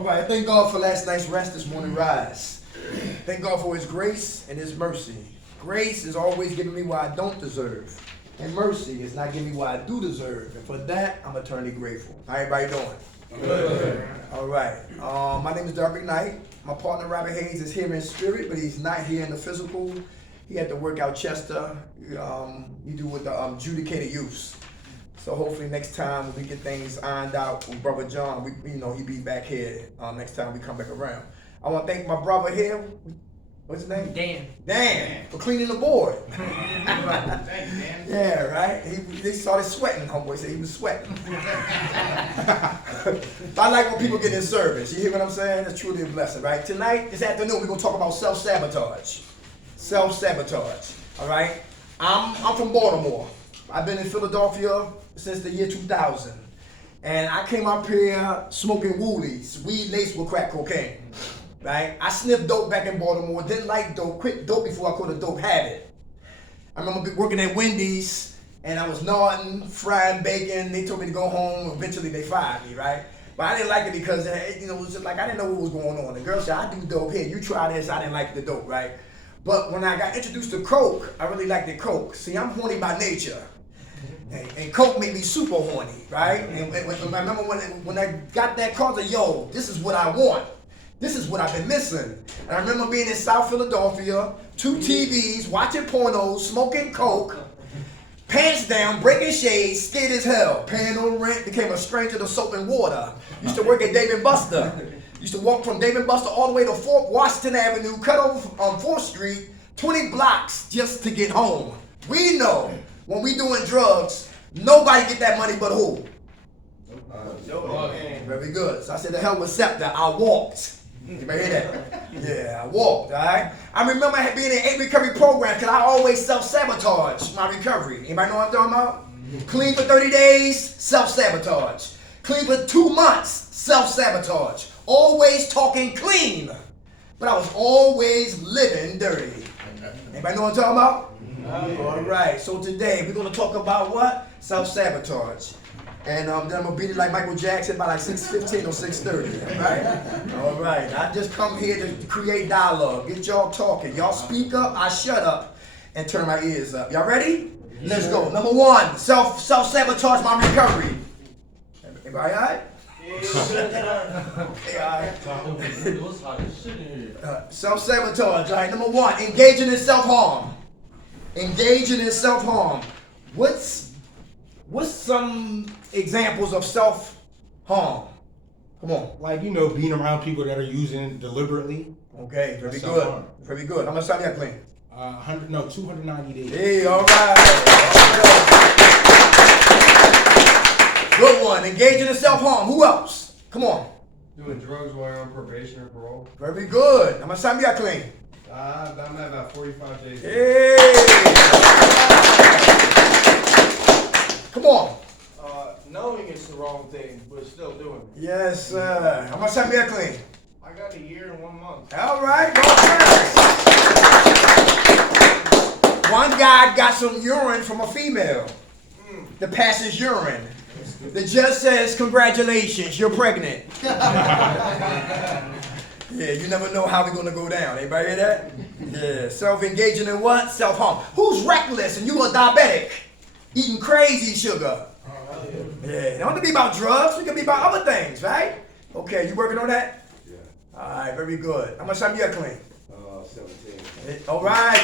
All right, thank God for last night's rest, this morning rise. Thank God for his grace and his mercy. Grace is always giving me what I don't deserve. And mercy is not giving me what I do deserve. And for that, I'm eternally grateful. How everybody doing? Good. All right. My name is Darby Knight. My partner, Robert Hayes, is here in spirit, but he's not here in the physical. He had to work out Chester. You do with the adjudicated use. So hopefully next time when we get things ironed out with Brother John, he'll be back here next time we come back around. I want to thank my brother here. What's his name? Dan. For cleaning the board. Thank you, Dan. Yeah, right? They started sweating, homeboy said he was sweating. I like when people get in service. You hear what I'm saying? It's truly a blessing, right? Tonight, this afternoon, we're going to talk about self-sabotage. Self-sabotage, all right? I'm from Baltimore. I've been in Philadelphia since the year 2000. And I came up here smoking woolies, weed laced with crack cocaine. Right? I sniffed dope back in Baltimore, didn't like dope, quit dope before I caught a dope habit. I remember working at Wendy's and I was gnawing, frying bacon. They told me to go home. Eventually they fired me, right? But I didn't like it because it was just like I didn't know what was going on. The girl said, I do dope. Here, you try this. I didn't like the dope, right? But when I got introduced to coke, I really liked the coke. See, I'm horny by nature. And coke made me super horny, right? And I remember when I got that call, I said, yo, this is what I want. This is what I've been missing. And I remember being in South Philadelphia, 2 TVs, watching pornos, smoking coke, pants down, breaking shades, scared as hell, paying no rent, became a stranger to soap and water. Used to work at Dave & Buster. Used to walk from Dave & Buster all the way to Washington Avenue, cut over on 4th Street, 20 blocks just to get home. We know when we doing drugs, nobody get that money but who? Very good. So I said, the hell with SEPTA, I walked. Anybody hear that? Yeah, I walked, all right? I remember being in 8 recovery programs because I always self-sabotage my recovery. Anybody know what I'm talking about? Clean for 30 days, self-sabotage. Clean for 2 months, self-sabotage. Always talking clean, but I was always living dirty. Anybody know what I'm talking about? All right, so today we're going to talk about what? Self-sabotage. And then I'm going to beat it like Michael Jackson by like 6:15 or 6:30, right? All right, I just come here to create dialogue, get y'all talking. Y'all speak up, I shut up, and turn my ears up. Y'all ready? Let's go. Number 1, self-sabotage my recovery. Everybody all right? Okay, all right. Self-sabotage, all right. Number 1, engaging in self-harm. Engaging in self-harm. What's some examples of self-harm? Come on. Like, being around people that are using deliberately. Okay, very good. Very good. How much time you got clean? 290 days. Hey, all right. Good one. Engaging in self-harm. Who else? Come on. Doing drugs while you're on probation or parole. Very good. How much time you got clean? I'm at about 45 days. Hey. Come on. Knowing it's the wrong thing, but still doing it. Yes, sir. How much time you got clean? I got a year and 1 month. All right, go first. One guy got some urine from a female. The pastor's urine. The judge says, congratulations, you're pregnant. Yeah, you never know how we're going to go down. Anybody hear that? Yeah, self-engaging in what? Self-harm. Who's reckless and you are diabetic? Eating crazy sugar. Yeah, it don't have to be about drugs. It can be about other things, right? Okay, you working on that? Yeah. All right, very good. How much time you got clean? 17. All right.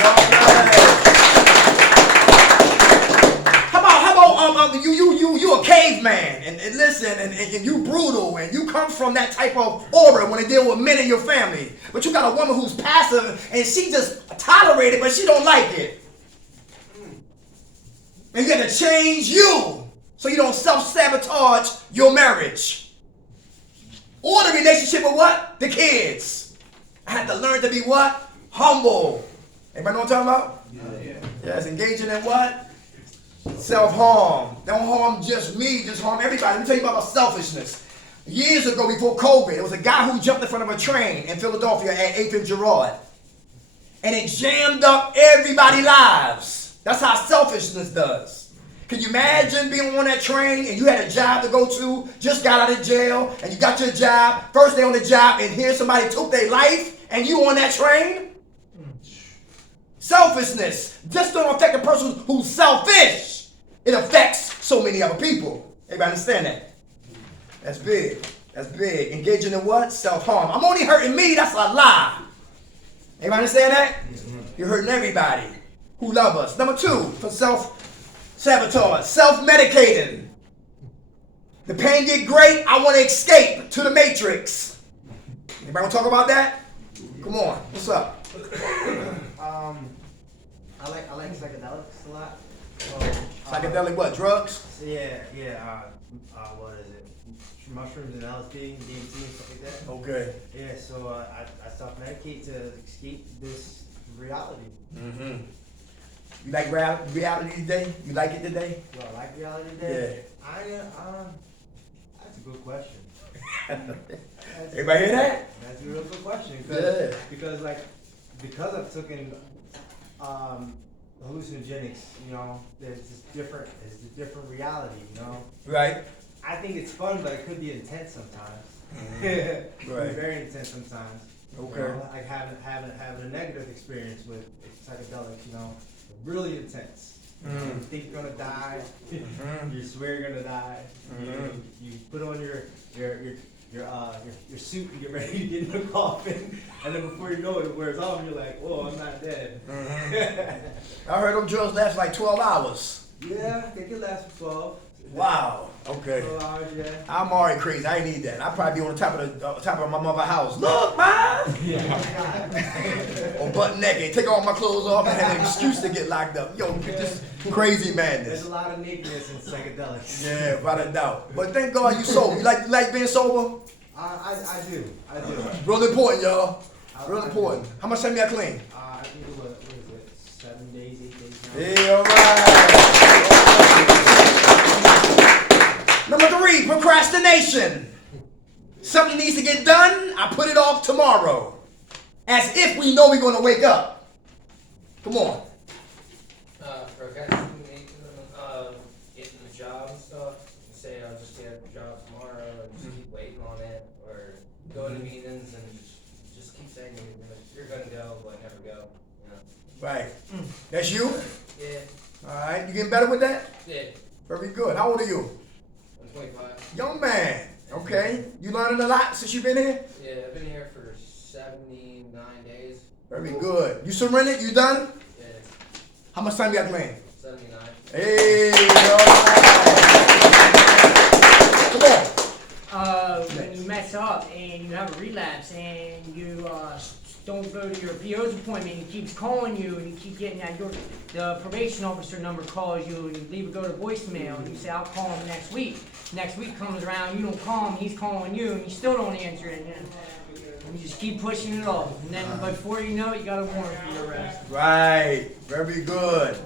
How about you a caveman and listen and you brutal and you come from that type of aura when they deal with men in your family, but you got a woman who's passive and she just tolerate it but she don't like it, and you got to change you so you don't self-sabotage your marriage or the relationship with what? The kids. I had to learn to be what? Humble. Anybody know what I'm talking about? Yeah. Yes, engaging in what? Self-harm. Don't harm just me, just harm everybody. Let me tell you about selfishness. Years ago, before COVID, there was a guy who jumped in front of a train in Philadelphia at 8th and Girard. And it jammed up everybody's lives. That's how selfishness does. Can you imagine being on that train and you had a job to go to, just got out of jail, and you got your job, first day on the job, and here somebody took their life, and you on that train? Selfishness just don't affect the person who's selfish. It affects so many other people. Everybody understand that? That's big. That's big. Engaging in what? Self-harm. I'm only hurting me. That's a lie. Everybody understand that? You're hurting everybody who love us. Number 2, for self-sabotage, self-medicating. The pain get great. I want to escape to the matrix. Anybody want to talk about that? Come on. What's up? I like psychedelics a lot. Psychedelic what? Drugs? Yeah. What is it? Mushrooms and LSD, DMT, and stuff like that. Okay. Yeah. So I self-medicate to escape this reality. Mm-hmm. You like reality today? You like it today? Well, I like reality today. Yeah. That's a good question. Everybody hear that? That's a real good question. Yeah. Because I've taken hallucinogenics, you know, it's a different reality, you know. Right. I think it's fun, but it could be intense sometimes. Right. Very intense sometimes. Okay. You know, like having a negative experience with psychedelics, you know, really intense. You think you're gonna die. You swear you're gonna die. You put on your suit and get ready to get in the coffin, and then before you know it, it wears off, and you're like, "Whoa, I'm not dead." I heard them drugs last like 12 hours. Yeah, they can last for 12. Wow. Okay. 12 hours, yeah. I'm already crazy. I ain't need that. I'd probably be on the top of my mother's house. Look, man. Or butt naked. Take all my clothes off and have an excuse to get locked up. Yo, this crazy madness. There's a lot of nakedness in psychedelics. Yeah, without a doubt. But thank God you sober. You like being sober? I do. Real important, y'all. Real I important. do. How much time you got clean? I think it was, what is it, 7 days, 8 days now? Yeah, all right. Number 3, procrastination. Something needs to get done, I put it off tomorrow. As if we know we're going to wake up. Come on. Procrastination, getting the job and stuff. Say I'll just get a job tomorrow and just keep waiting on it, or go to meetings and just keep saying you're gonna go, but never go. You know? Right. That's you? Yeah. All right. You getting better with that? Yeah. Very good. How old are you? I'm 25. Young man. Okay. You learning a lot since you've been here? Yeah, I've been here for 79 days. Very good. You surrendered? You done? Yeah. How much time you got playing? 79. Hey, all right. Come on. When you mess up and you have a relapse and you don't go to your PO's appointment, he keeps calling you and you keep getting that, the probation officer number calls you and you leave it go to voicemail and you say, I'll call him next week. Next week comes around, you don't call him, he's calling you and you still don't answer it. And you just keep pushing it off. And then before you know it, you got a warrant for your arrest. Right. Very good.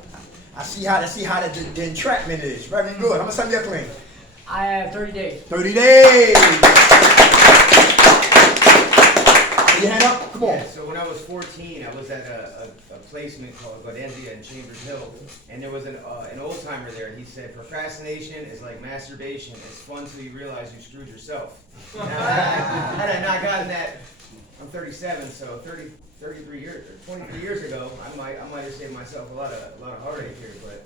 I see how the entrapment is. Very good. How much time you got clean? I have 30 days. 30 days. Put your hand up. Come on. Yeah, so when I was 14, I was at a placement called Godenzia in Chambers Hill, and there was an old timer there, and he said, procrastination is like masturbation. It's fun till you realize you screwed yourself. And had I not gotten that, I'm 37, so 23 years, or 23 years ago, I might have saved myself a lot of heartache here, but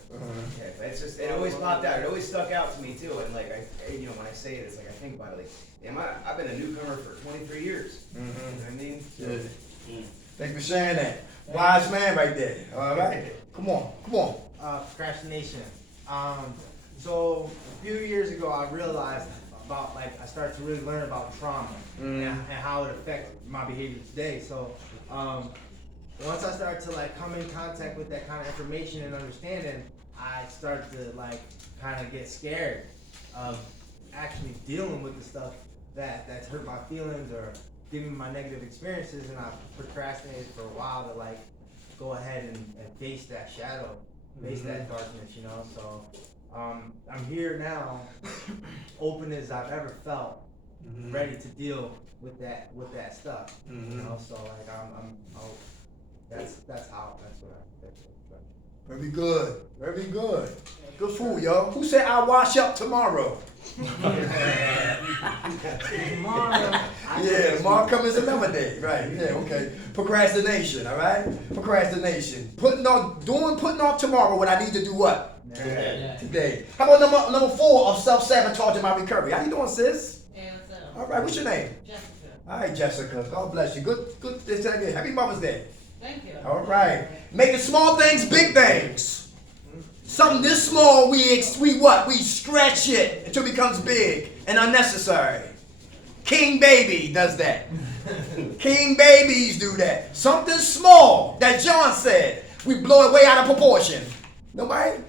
yeah, it's just, it always popped out. It always stuck out to me too, and like when I say it, it's like I think about it, like, damn, I've been a newcomer for 23 years. You know what I mean? Good. Thank you for sharing that. Wise man right there. All right. Come on. Procrastination. So a few years ago, I realized about, like, I started to really learn about trauma and how it affects my behavior today. So once I started to like come in contact with that kind of information and understanding, I started to like kind of get scared of actually dealing with the stuff that's hurt my feelings or giving me my negative experiences, and I procrastinated for a while to like go ahead and face that shadow, face that darkness, you know. So I'm here now, open as I've ever felt, ready to deal with that stuff, you know. So like that's what I think. Very good. Very good. Good food, y'all. Who said I'll wash up tomorrow? Tomorrow. Yeah, tomorrow comes another day. Right, yeah, okay. Procrastination, all right? Procrastination. Putting off tomorrow when I need to do what? Today. How about number 4 of self-sabotage in my recovery? How you doing, sis? Hey, what's up? All right, what's your name? Jessica. All right, Jessica. God bless you. Good. Happy Mother's Day. Thank you. All right. Making small things big things. Something this small, we stretch it until it becomes big and unnecessary. King Baby does that. King babies do that. Something small that John said, we blow it way out of proportion. Nobody?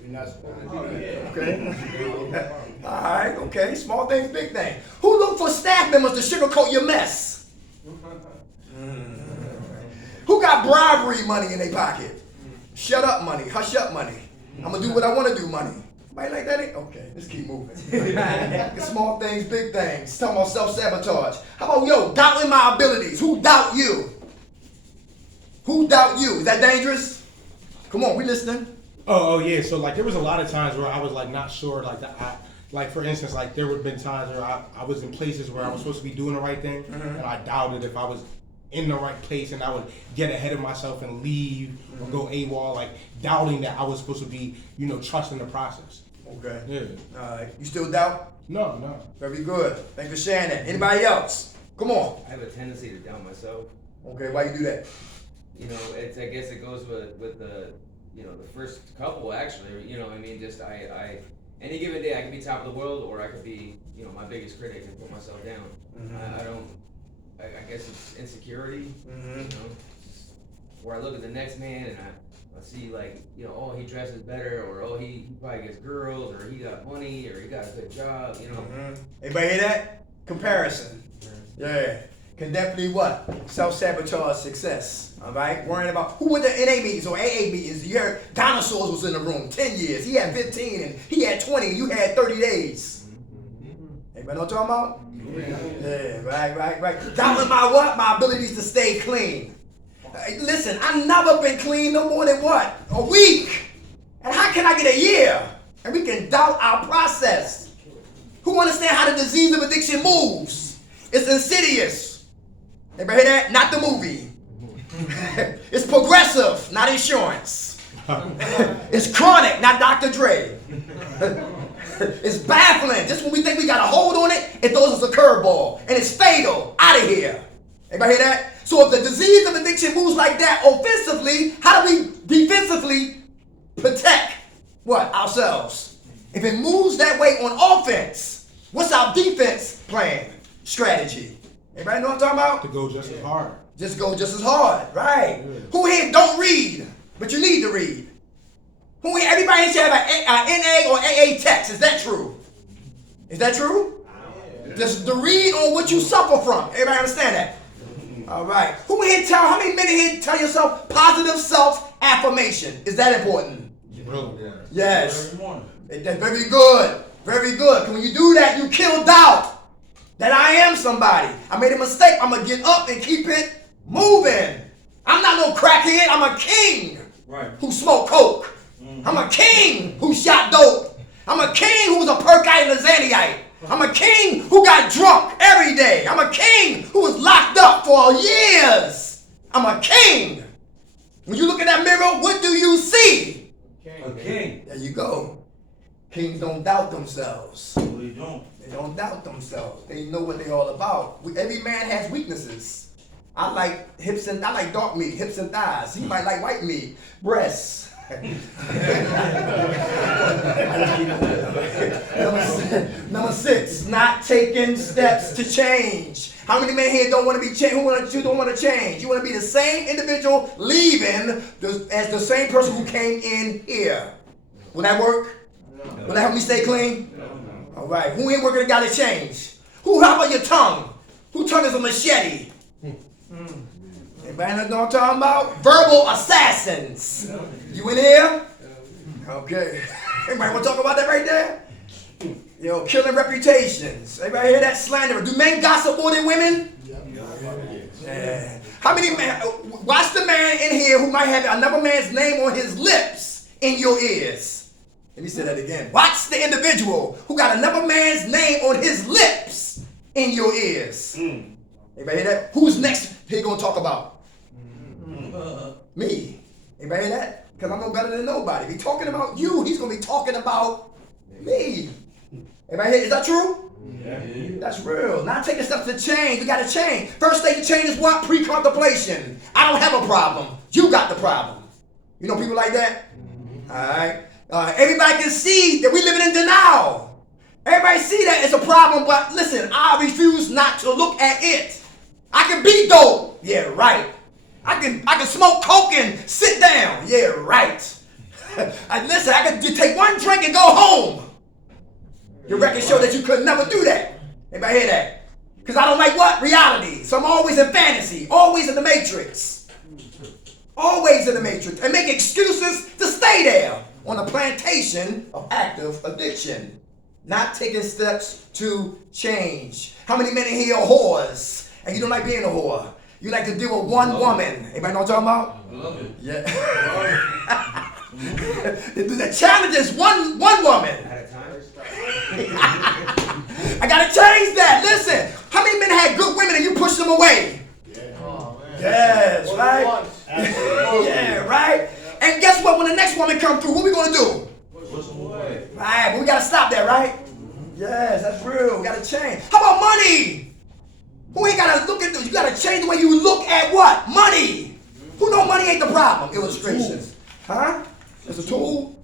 You're not supposed to do that. Okay. All right, okay. Small things, big things. Who look for staff members to sugarcoat your mess? Who got bribery money in their pocket? Shut up money, hush up money. I'm gonna do what I wanna do money. Anybody like that? Okay, let's keep moving. Small things, big things. Talking about self-sabotage. How about doubting my abilities? Who doubt you? Who doubt you? Is that dangerous? Come on, we listening. Oh yeah. So like there was a lot of times where I was like not sure, like for instance, like there would have been times where I was in places where I was supposed to be doing the right thing, and I doubted if I was in the right place, and I would get ahead of myself and leave or go AWOL, like doubting that I was supposed to be, trusting the process. Okay. Yeah. All right. You still doubt? No. Very good. Thanks for sharing that. Anybody else? Come on. I have a tendency to doubt myself. Okay, why you do that? I guess it goes with the, the first couple actually. Just I any given day I could be top of the world, or I could be, my biggest critic and put myself down. I guess it's insecurity, where I look at the next man and I see like, oh, he dresses better, or oh, he probably gets girls, or he got money, or he got a good job, Anybody hear that? Comparison. Yeah. Can definitely what? Self-sabotage success. All right? Worrying about who went to NA meetings or AA meetings. You heard dinosaurs was in the room 10 years. He had 15 and he had 20 and you had 30 days. Anybody know what I'm talking about? Yeah, right. Doubting my what? My abilities to stay clean. Listen, I've never been clean no more than what? A week. And how can I get a year? And we can doubt our process. Who understand how the disease of addiction moves? It's insidious. Everybody hear that? Not the movie. It's progressive, not insurance. It's chronic, not Dr. Dre. It's baffling. Just when we think we got a hold on it, it throws us a curveball. And it's fatal. Out of here. Everybody hear that? So if the disease of addiction moves like that offensively, how do we defensively protect what? Ourselves. If it moves that way on offense, what's our defense plan? Strategy. Everybody know what I'm talking about? To go just as hard. Just go just as hard, right? Yeah. Who here don't read, but you need to read? Who here, everybody should have an NA or AA text. Is that true? Is that true? Just to read on what you suffer from. Everybody understand that? All right. Who here how many men here tell yourself positive self-affirmation? Is that important? Really? Yes. That's very good. Very good. When you do that, you kill doubt. That I am somebody. I made a mistake. I'm going to get up and keep it moving. I'm not no crackhead. I'm a king who smoked coke. I'm a king who shot dope. I'm a king who was a perkite and a Xanniite. I'm a king who got drunk every day. I'm a king who was locked up for years. I'm a king. When you look in that mirror, what do you see? A king. There you go. Kings don't doubt themselves. No, they don't. They don't doubt themselves. They know what they're all about. Every man has weaknesses. I like dark meat, hips and thighs. He might like white meat, breasts. Number 6, not taking steps to change. How many men here don't want to be changed? Who don't want to change? You want to be the same individual leaving as the same person who came in here. Will that work? Will that help me stay clean? All right. Who ain't working got to change? How about your tongue? Who tongue is a machete? Anybody know what I'm talking about? Verbal assassins. You in here? Okay. Anybody want to talk about that right there? Killing reputations. Everybody hear that slander? Do men gossip more than women? Yeah. How many man? Watch the man in here who might have another man's name on his lips in your ears. Let me say that again. Watch the individual who got another man's name on his lips in your ears. Anybody hear that? Who's next? He gonna talk about me. Anybody hear that? Because I'm no better than nobody. If he's talking about you, he's gonna be talking about me. Everybody hear? Is that true? Yeah. That's real. Now taking steps to change. We gotta change. First stage of change is what? Pre-contemplation. I don't have a problem. You got the problem. You know people like that? Alright. Everybody can see that we living in denial. Everybody see that it's a problem, but listen, I refuse not to look at it. I can be dope. Yeah, right. I can smoke coke and sit down. Yeah, right. Listen, I can just take one drink and go home. Your record show that you could never do that. Anybody hear that? Because I don't like what? Reality. So I'm always in fantasy. Always in the matrix. Always in the matrix. And make excuses to stay there on the plantation of active addiction. Not taking steps to change. How many men in here are whores? And you don't like being a whore. You like to deal with one woman. Anybody know what I'm talking about? Love it. Yeah. The challenge is one woman. At a time. I gotta change that. Listen, how many men had good women and you pushed them away? Oh, man. Yes, More than right? once. Yeah, right? And guess what? When the next woman comes through, what we gonna do? What's the way? Right, but we gotta stop that, right? Yes, that's real. We gotta change. How about money? Who ain't gotta look at this? You gotta change the way you look at what? Money. Who know money ain't the problem? Illustrations. Huh? It's a tool?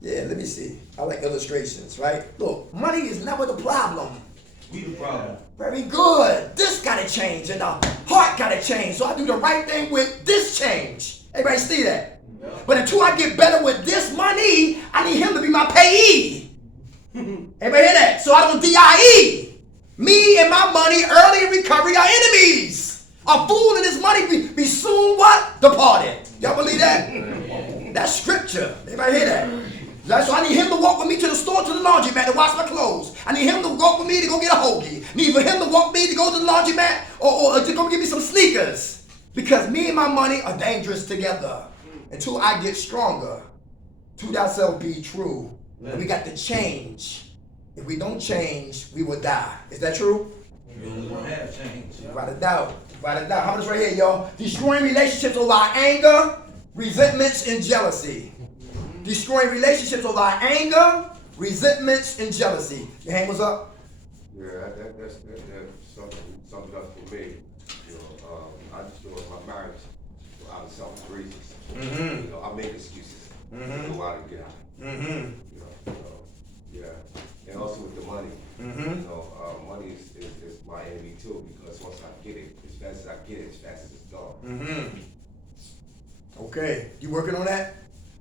Yeah, let me see. I like illustrations, right? Look, money is never the problem. We the problem. Very good. This gotta change and the heart gotta change. So I do the right thing with this change. Everybody see that? But until I get better with this money, I need him to be my payee. Everybody hear that? So I don't DIE. Me and my money early in recovery are enemies. A fool and his money be soon what? Departed. Y'all believe that? That's scripture. Everybody hear that? So I need him to walk with me to the store, to the laundromat to wash my clothes. I need him to walk with me to go get a hoagie. I need for him to walk with me to go to the laundromat or to go get me some sneakers. Because me and my money are dangerous together. Until I get stronger. To thyself be true. And we got to change. If we don't change, we will die. Is that true? You only gonna have change. Without a doubt. Without a doubt. How about this right here, y'all? Destroying relationships over our anger, resentments, and jealousy. Destroying relationships over our anger, resentments, and jealousy. Your hand was up? Yeah, that's something else for me. You know, I destroy my marriage out of selfish reasons. You know, I make excuses. I know how to get out. You know, yeah. And also with the money. You know, money is my enemy too, because once I get it, as fast as I get it, as fast as it's gone. Okay. You working on that?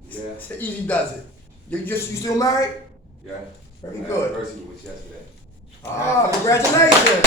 Yeah. It's easy does it. You still married? Yeah. Very My good. anniversary was yesterday. Ah, congratulations.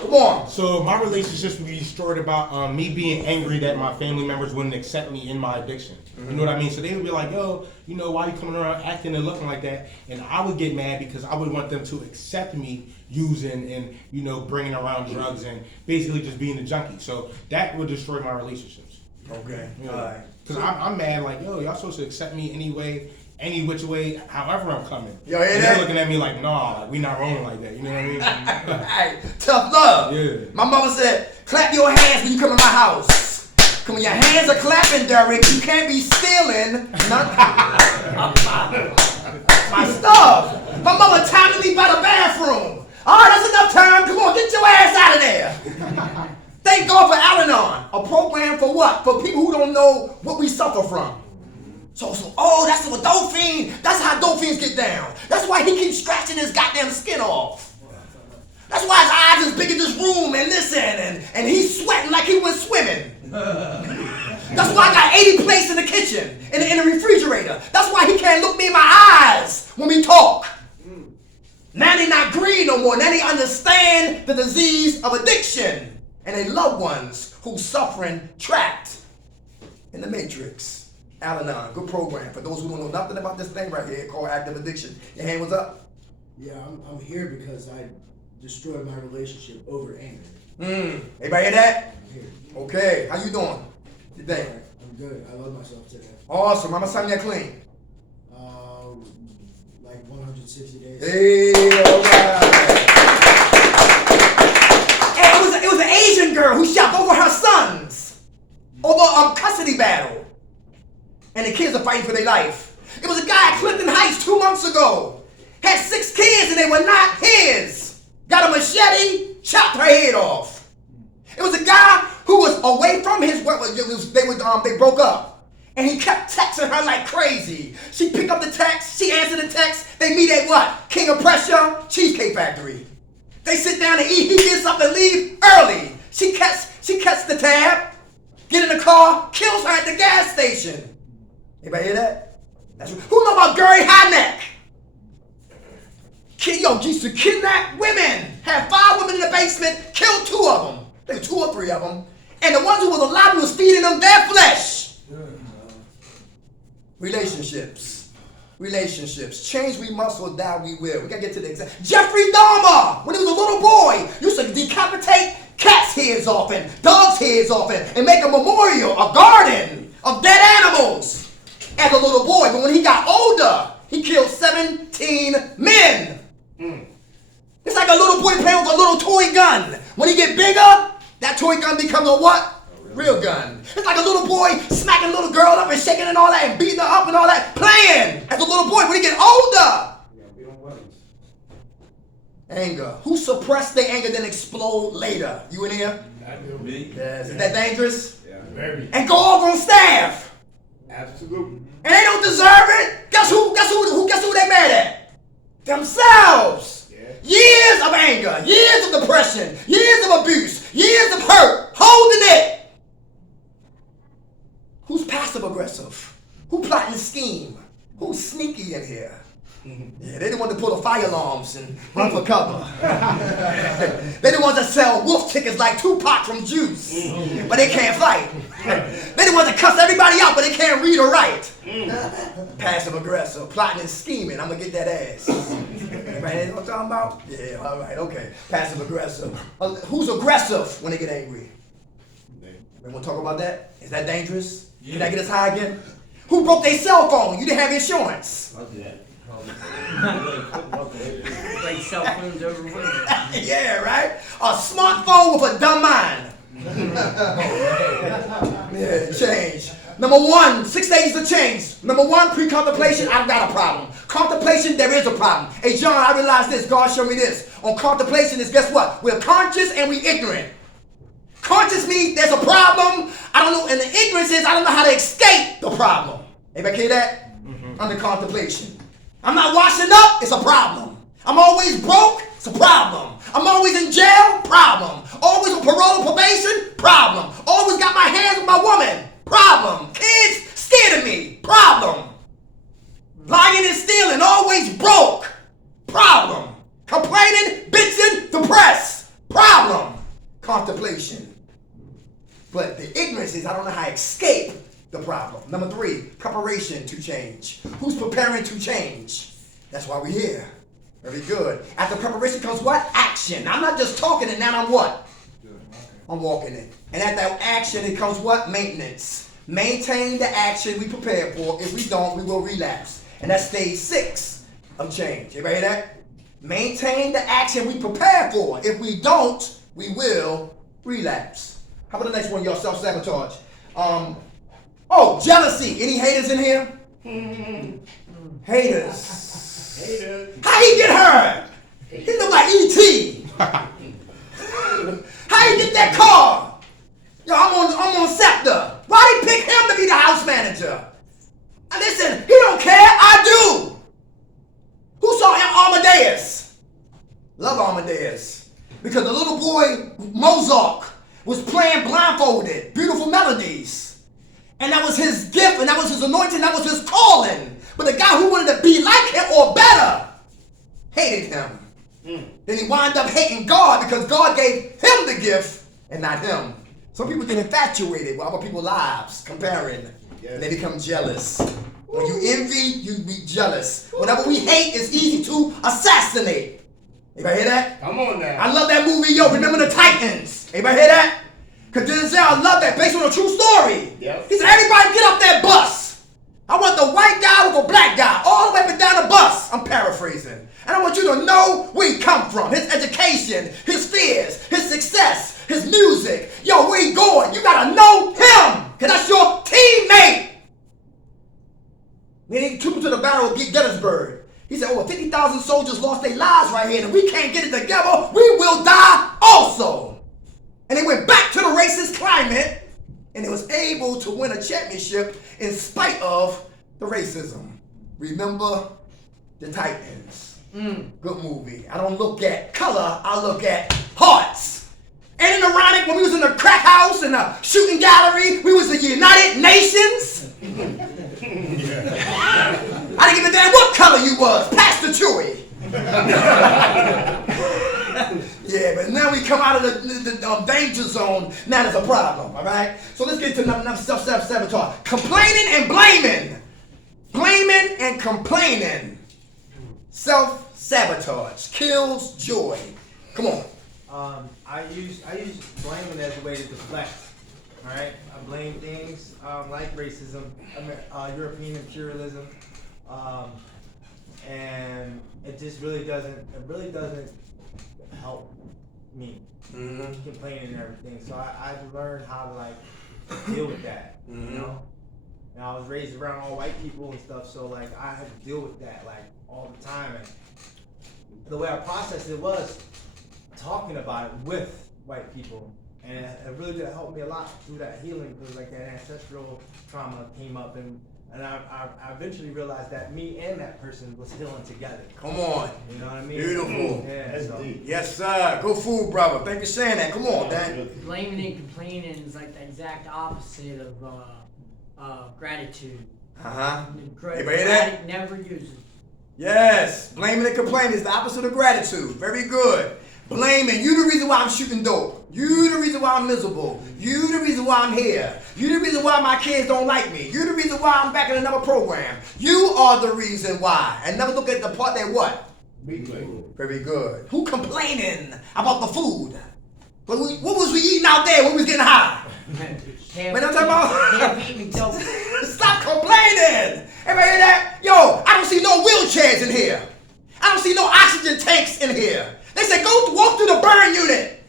Come on. So my relationships would be destroyed about me being angry that my family members wouldn't accept me in my addiction. You know what I mean? So they would be like, yo, you know, why you coming around acting and looking like that? And I would get mad because I would want them to accept me using and, you know, bringing around drugs and basically just being a junkie. So that would destroy my relationships. Okay. You All know? right. Because I'm mad like, yo, y'all supposed to accept me anyway, any which way, however I'm coming. Yo, hear and that? they're looking at me like, nah, like, we not rolling like that. You know what I mean? Hey, tough love. Yeah. My mother said, clap your hands when you come in my house. Cause when your hands are clapping, Derek, you can't be stealing my stuff. My mother timed me by the bathroom. All right, that's enough time. Come on, get your ass out of there. Thank God for Al-Anon, a program for what? For people who don't know what we suffer from. So that's what dope fiend, that's how dope fiends get down. That's why he keeps scratching his goddamn skin off. That's why his eyes is big in this room and listen, and he's sweating like he went swimming. That's why I got 80 plates in the kitchen, in the refrigerator. That's why he can't look me in my eyes when we talk. Now they not green no more. Now they understand the disease of addiction. And they loved ones who suffering trapped in the matrix. Al-Anon, good program. For those who don't know nothing about this thing right here called active addiction. Your hand was up? Yeah, I'm here because I destroyed my relationship over anger. Everybody hear that? I'm here. Okay, how you doing? You think? Alright, I'm good. I love myself today. Awesome. How much time you clean? Like 160 days. Hey, all right. And it was an Asian girl who shot both of her sons over a custody battle. And the kids are fighting for their life. It was a guy at Clinton Heights 2 months ago. Had 6 kids and they were not his. Got a machete, chopped her head off. It was a guy who was away from his work. They broke up. And he kept texting her like crazy. She picked up the text, she answered the text. They meet at what? King of Pressure, Cheesecake Factory. They sit down and eat, he gets up and leave early. She cuts the tab, get in the car, kills her at the gas station. Anybody hear that? Who know about Gary Hynek? Used to kidnap women. Had 5 women in the basement, killed 2 of them. There were 2 or 3 of them. And the ones who was alive, he was feeding them their flesh. Relationships. Change we must or die we will. We gotta get to the example. Jeffrey Dahmer, when he was a little boy, used to decapitate cats' heads off and dogs' heads off and make a memorial, a garden of dead animals as a little boy. But when he got older, he killed 17 men. It's like a little boy playing with a little toy gun. When he get bigger, that toy gun becomes a what? Real gun. It's like a little boy smacking a little girl up and shaking and all that and beating her up and all that, playing as a little boy. When he get older, anger. Who suppress their anger then explode later? You in here? Me? Yes. Is that dangerous? Yeah, very. And go off on staff. Absolutely. And they don't deserve it. Guess who they mad at? Themselves. Yeah. Years of anger, years of depression, years of abuse, years of hurt, holding it. Who's passive aggressive? Who plotting scheme? Who's sneaky in here? Yeah, they the ones that pull the fire alarms and run for cover. They the ones that sell wolf tickets like Tupac from Juice, but they can't fight. They the ones that cuss everybody out, but they can't read or write. Passive aggressive, plotting and scheming. I'm gonna get that ass. Right? You know what I'm talking about? Yeah, all right, okay. Passive aggressive. Who's aggressive when they get angry? We want to talk about that? Is that dangerous? Yeah. Can I get us high again? Who broke their cell phone? You didn't have insurance. I'll do that. Like cell phones over women. Yeah, right? A smartphone with a dumb mind. Yeah, change. Number 1, 6 stages of change. Number 1, pre-contemplation, I've got a problem. Contemplation, there is a problem. Hey, John, I realized this. God showed me this. On contemplation is, guess what? We're conscious and we're ignorant. Conscious means there's a problem. I don't know, and the ignorance is I don't know how to escape the problem. Anybody hear that? Under contemplation. I'm not washing up, it's a problem. I'm always broke, it's a problem. I'm always in jail, problem. Always on parole and probation, problem. Always got my hands on my woman, problem. Kids scared of me, problem. Lying and stealing, always broke, problem. Complaining, bitching, depressed, problem. Contemplation. But the ignorance is I don't know how to escape the problem. Number 3, preparation to change. Who's preparing to change? That's why we're here. Very good. After preparation comes what? Action. I'm not just talking it, now I'm what? I'm walking it. And at that action, it comes what? Maintenance. Maintain the action we prepared for. If we don't, we will relapse. And that's stage 6 of change. Everybody hear that? Maintain the action we prepared for. If we don't, we will relapse. How about the next one, y'all? Self-sabotage. Jealousy. Any haters in here? Haters. How he get her? He look like E.T. How he get that car? Yo, I'm on Scepter. Why they pick him to be the house manager? And listen, he don't care. I do. Who saw Amadeus? Love Amadeus. Because the little boy, Mozart, was playing blindfolded, beautiful melodies. And that was his gift, and that was his anointing, that was his calling. But the guy who wanted to be like him or better hated him. Then he wound up hating God because God gave him the gift and not him. Some people get infatuated with other people's lives, comparing, and they become jealous. When you envy, you be jealous. Whenever we hate, it's easy to assassinate. Anybody hear that? Come on now. I love that movie, yo. Remember the Titans? Anybody hear that? Cause Denzel, I love that, based on a true story. Yep. He said, everybody get off that bus. I want the white guy with the black guy, all the way up and down the bus. I'm paraphrasing. And I want you to know where he come from, his education, his fears, his success, his music. Yo, where he going? You gotta know him, cause that's your teammate. Then he took him to the Battle of Gettysburg. He said, over 50,000 soldiers lost their lives right here, and if we can't get it together, we will die also. And they went back to the racist climate, and they was able to win a championship in spite of the racism. Remember the Titans. Good movie. I don't look at color, I look at hearts. Ain't it ironic when we was in the crack house and the shooting gallery, we was the United Nations? I didn't give a damn what color you was, Pastor Chewy. Yeah, but now we come out of the danger zone, now there's a problem, all right? So let's get to another self-sabotage. Complaining and blaming. Blaming and complaining. Self-sabotage kills joy. Come on. I use blaming as a way to deflect. All right, I blame things like racism, European imperialism, and it just really doesn't help me complaining and everything. So I've learned how to like deal with that. You know, and I was raised around all white people and stuff, so like I had to deal with that like all the time. And the way I processed it was talking about it with white people. And it really did help me a lot through that healing, because like that ancestral trauma came up, and I eventually realized that me and that person was healing together. Come on. You know what I mean? Beautiful. Yeah. That's So. deep. Yes, sir. Good food, brother. Thank you for saying that. Come on, Dan. Blaming and complaining is like the exact opposite of gratitude. Uh-huh. Anybody hear that? Never uses. Yes. Blaming and complaining is the opposite of gratitude. Very good. Blaming. You the reason why I'm shooting dope. You the reason why I'm miserable. You the reason why I'm here. You the reason why my kids don't like me. You the reason why I'm back in another program. You are the reason why. And never look at the part that what? Very good. Who complaining about the food? But what was we eating out there when we was getting high? Man, I'm talking about. Stop complaining. Everybody hear that? Yo, I don't see no wheelchairs in here. I don't see no oxygen tanks in here. They said go walk through the burn unit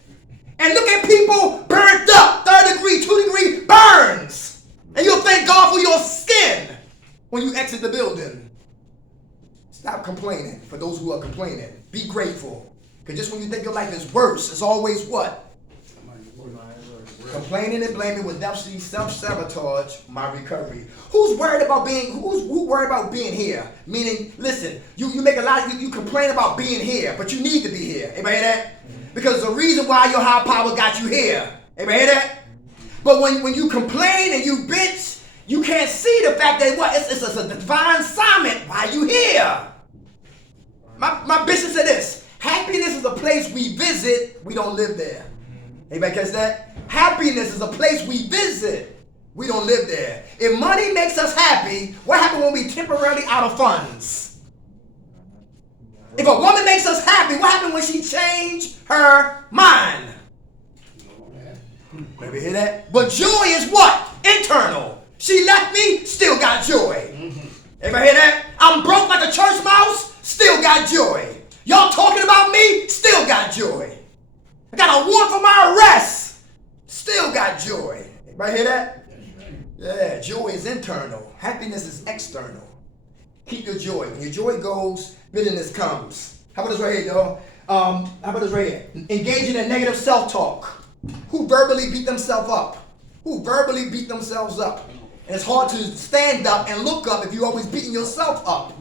and look at people burnt up, 3rd degree, 2-degree burns. And you'll thank God for your skin when you exit the building. Stop complaining. For those who are complaining, be grateful. Because just when you think your life is worse, it's always what? Complaining and blaming will definitely self-sabotage my recovery. Who's worried about being here? Meaning, listen, you make a lot, you complain about being here, but you need to be here. Anybody hear that? Because the reason why your high power got you here. Anybody hear that? But when you complain and you bitch, you can't see the fact that what? It's a divine assignment why you here. My bishop said this: happiness is a place we visit, we don't live there. Anybody catch that? Happiness is a place we visit. We don't live there. If money makes us happy, what happens when we temporarily out of funds? If a woman makes us happy, what happens when she changed her mind? Maybe hear that? But joy is what? Internal. She left me, still got joy. Everybody hear that? I'm broke like a church mouse, still got joy. Y'all talking about me, still got joy. I got a warrant for my arrest, still got joy. Everybody hear that? Yeah, joy is internal. Happiness is external. Keep your joy. When your joy goes, bitterness comes. How about this right here, y'all? How about this right here? Engaging in negative self-talk. Who verbally beat themselves up? Who verbally beat themselves up? And it's hard to stand up and look up if you're always beating yourself up.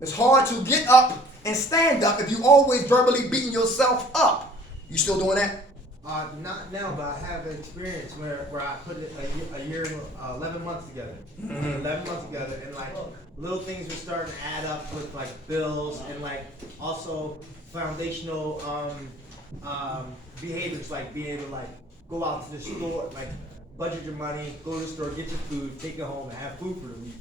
It's hard to get up and stand up if you're always verbally beating yourself up. You still doing that? Not now, but I have an experience where I put it a year and 11 months together. 11 months together, and like little things were starting to add up with like bills and like also foundational behaviors, like being able to like go out to the store, like budget your money, go to the store, get your food, take it home, and have food for the week.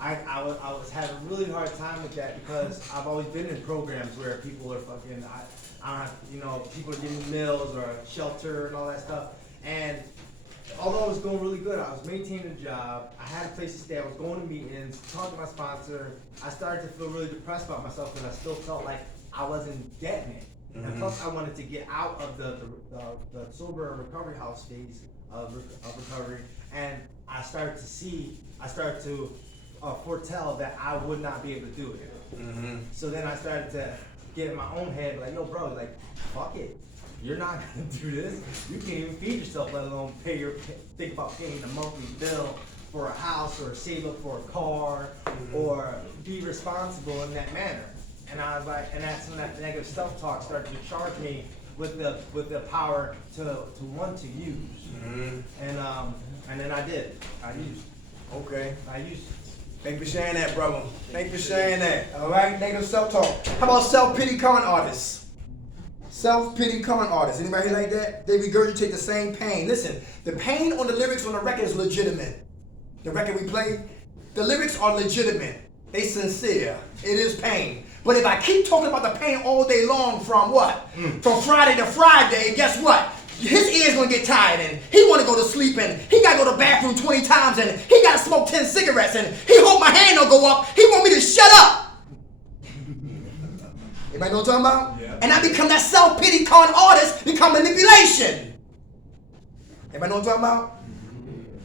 I was having a really hard time with that because I've always been in programs where people are fucking, I don't have, you know, people are getting meals or shelter and all that stuff. And although it was going really good, I was maintaining a job, I had a place to stay, I was going to meetings, talking to my sponsor. I started to feel really depressed about myself because I still felt like I wasn't getting it. And plus I wanted to get out of the sober recovery house phase of recovery, and I started to foretell that I would not be able to do it. So then I started to get in my own head, like, yo bro, like, fuck it. You're not gonna do this. You can't even feed yourself, let alone think about paying a monthly bill for a house or save up for a car or be responsible in that manner. And I was like, and that's when that negative self-talk started to charge me with the power to want to use. And then I did. I used. Okay. I used. Thank you for sharing that, brother. Thank you for sharing that. All right, negative self-talk. How about self-pity con artists? Self-pity con artists. Anybody here like that? They regurgitate the same pain. Listen, the pain on the lyrics on the record is legitimate. The record we play, the lyrics are legitimate. They sincere. It is pain. But if I keep talking about the pain all day long from what? From Friday to Friday, guess what? His ear's gonna get tired and he wanna go to sleep and he gotta go to the bathroom 20 times and he gotta smoke 10 cigarettes and he hope my hand don't go up. He want me to shut up. Anybody know what I'm talking about? Yeah. And I become that self-pity con artist, become manipulation. Everybody know what I'm talking about?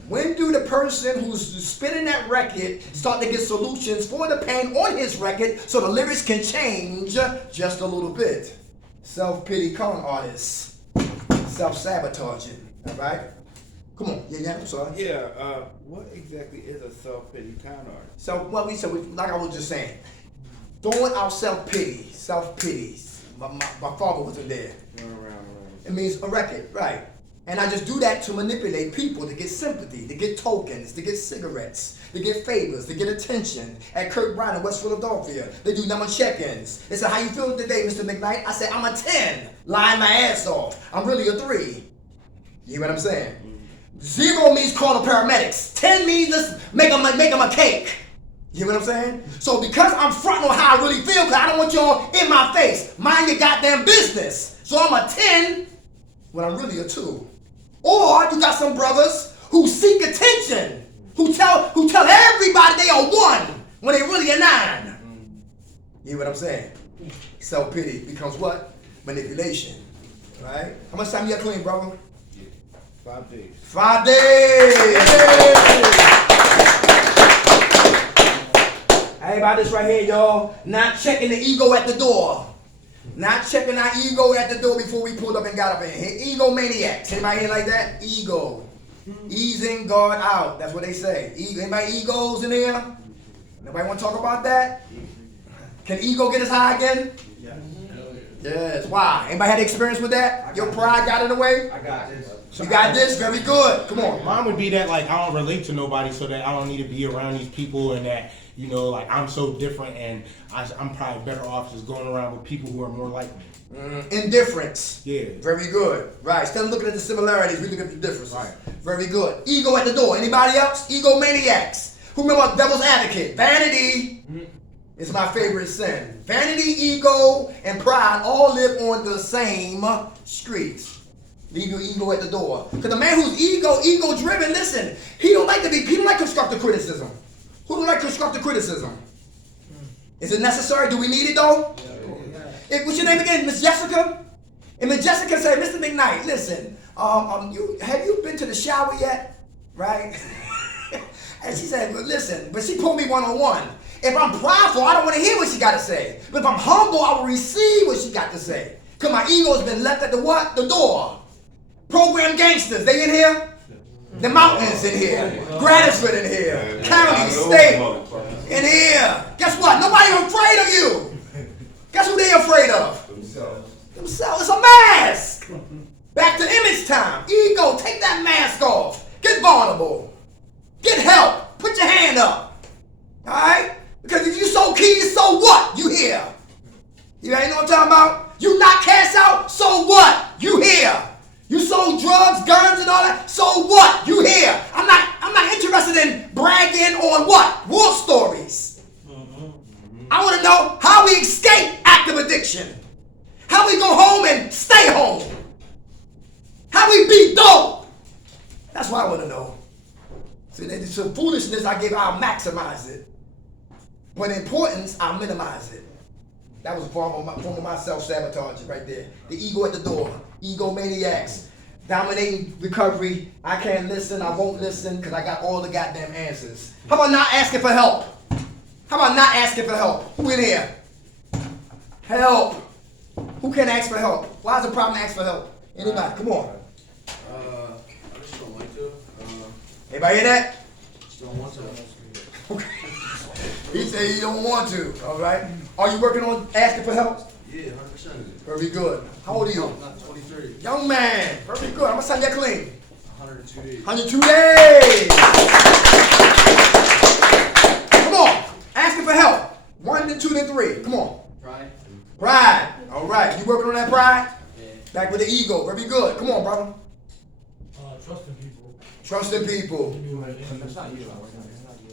When do the person who's spinning that record start to get solutions for the pain on his record so the lyrics can change just a little bit? Self-pity con artists. Self-sabotaging. All right? Come on. Yeah, I'm sorry. Yeah, what exactly is a self-pity con artist? So, what we said, like I was just saying, throwing out self-pity. Self-pity. My father wasn't there. It means a record, right? And I just do that to manipulate people, to get sympathy, to get tokens, to get cigarettes, to get favors, to get attention. At Kirk Brown in West Philadelphia, they do number check-ins. They say, how you feeling today, Mr. McKnight? I said, I'm a 10, lying my ass off. I'm really a 3. You hear what I'm saying? 0 means call the paramedics. 10 means let's make them a cake. You hear what I'm saying? So because I'm fronting on how I really feel, because I don't want y'all in my face, mind your goddamn business. So I'm a 10 when I'm really a 2. Or you got some brothers who seek attention, who tell everybody they are 1 when they really are 9. You hear what I'm saying? Self-pity becomes what? Manipulation. Right? How much time you got clean, brother? 5 days. 5 days! Everybody, this right here, y'all. Not checking the ego at the door. Not checking our ego at the door before we pulled up and got up in here. Egomaniacs. Anybody here like that? Ego. Easing God out. That's what they say. Anybody egos in here? Nobody want to talk about that? Can ego get us high again? Yes. Why? Anybody had experience with that? Your pride got in the way? I got this. You got this? Very good. Come on. Mine would be that, like, I don't relate to nobody, so that I don't need to be around these people, and that, you know, like, I'm so different and I'm probably better off just going around with people who are more like me. Indifference. Yeah. Very good. Right. Instead of looking at the similarities, we look at the differences. Right. Very good. Ego at the door. Anybody else? Egomaniacs. Who remember Devil's Advocate? Vanity is my favorite sin. Vanity, ego, and pride all live on the same streets. Leave your ego at the door. Because the man who's ego driven, listen, he don't like constructive criticism. Who don't like constructive criticism? Is it necessary? Do we need it though? What's your name again? Miss Jessica? And Miss Jessica said, Mr. McKnight, listen, have you been to the shower yet? Right? And she said, well, listen, but she pulled me one-on-one. If I'm prideful, I don't want to hear what she got to say. But if I'm humble, I will receive what she got to say. Because my ego's been left at the what? The door. Program gangsters, they in here? The mountains in here. Gratitude in here. County, state, in here. Guess what? Nobody afraid of you. Guess who they afraid of? Themselves. It's a mask. Back to image time. Ego, take that mask off. Get vulnerable. Get help. Put your hand up. All right? Because if you so key, so what? You here. You ain't know what I'm talking about? You not cast out, so what? You here. You sold drugs, guns, and all that. So what? You here? I'm not interested in bragging on what? War stories. I want to know how we escape active addiction. How we go home and stay home. How we beat dope. That's what I want to know. See, it's some foolishness I'll maximize it. But importance, I'll minimize it. That was a form of my self-sabotage right there. The ego at the door. Egomaniacs. Dominating recovery. I can't listen. I won't listen because I got all the goddamn answers. How about not asking for help? How about not asking for help? Who in here? Help. Who can ask for help? Why is it a problem to ask for help? Anybody? Come on. I just don't like to. Anybody hear that? Just don't want to. Okay. He said he don't want to. All right. Are you working on asking for help? Yeah, 100%. Very good. How old are you? I'm not 23. Young man. Very good. How much time you got clean? 102 days. 102 days. Come on. Asking for help. 1, then 2, then 3. Come on. Pride? Pride. All right. You working on that pride? Yeah. Back with the ego. Very good. Come on, brother. Trusting people. Trusting people. That's not you.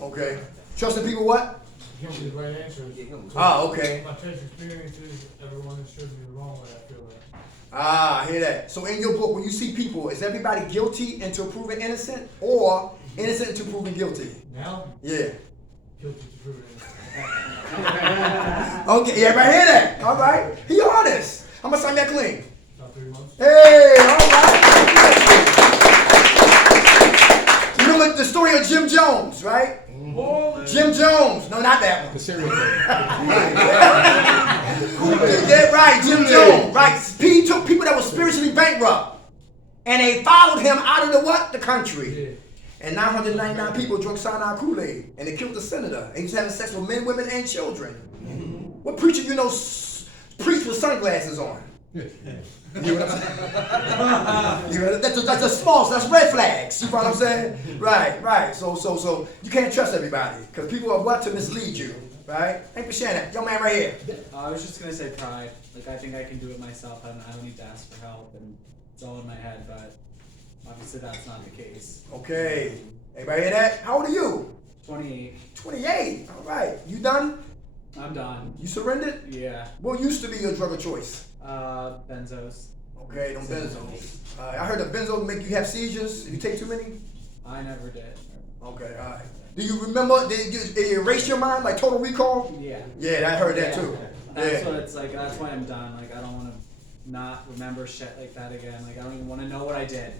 Okay. Trusting people what? Give me the right answer. Ah, okay. My past experiences, everyone has showed me the wrong way, I feel like. Ah, I hear that. So in your book, when you see people, is everybody guilty until proven innocent or innocent until proven guilty? Now, Yeah. guilty to prove it. Okay, everybody hear that? All right. He honest. How much time you got clean? About 3 months. Hey, all right. You remember the story of Jim Jones, right? Jim Jones. No, not that one. The serial killer. Yeah, right, Jim Jones. Right. He took people that were spiritually bankrupt. And they followed him out of the what? The country. Yeah. And 999 people drank cyanide Kool-Aid. And they killed the senator. And he was having sex with men, women, and children. What preacher you know preach with sunglasses on? You know what I'm saying? You know, that's a small, that's red flags. You know what I'm saying? Right. So you can't trust everybody because people are what to mislead you, right? Thank you for sharing that. Young man right here. I was just gonna say pride. Like I think I can do it myself. I don't need to ask for help, and it's all in my head. But obviously that's not the case. Okay. Everybody hear that? How old are you? 28. 28. All right. You done? I'm done. You surrendered? Yeah. What used to be your drug of choice? Benzos. Okay, them benzos. I heard the benzos make you have seizures. You take too many? I never did. Okay, all right. Do you remember, did you erase your mind, like total recall? Yeah. Yeah, I heard that too. That's Yeah. what it's like. That's why I'm done. Like I don't want to not remember shit like that again. Like I don't even want to know what I did.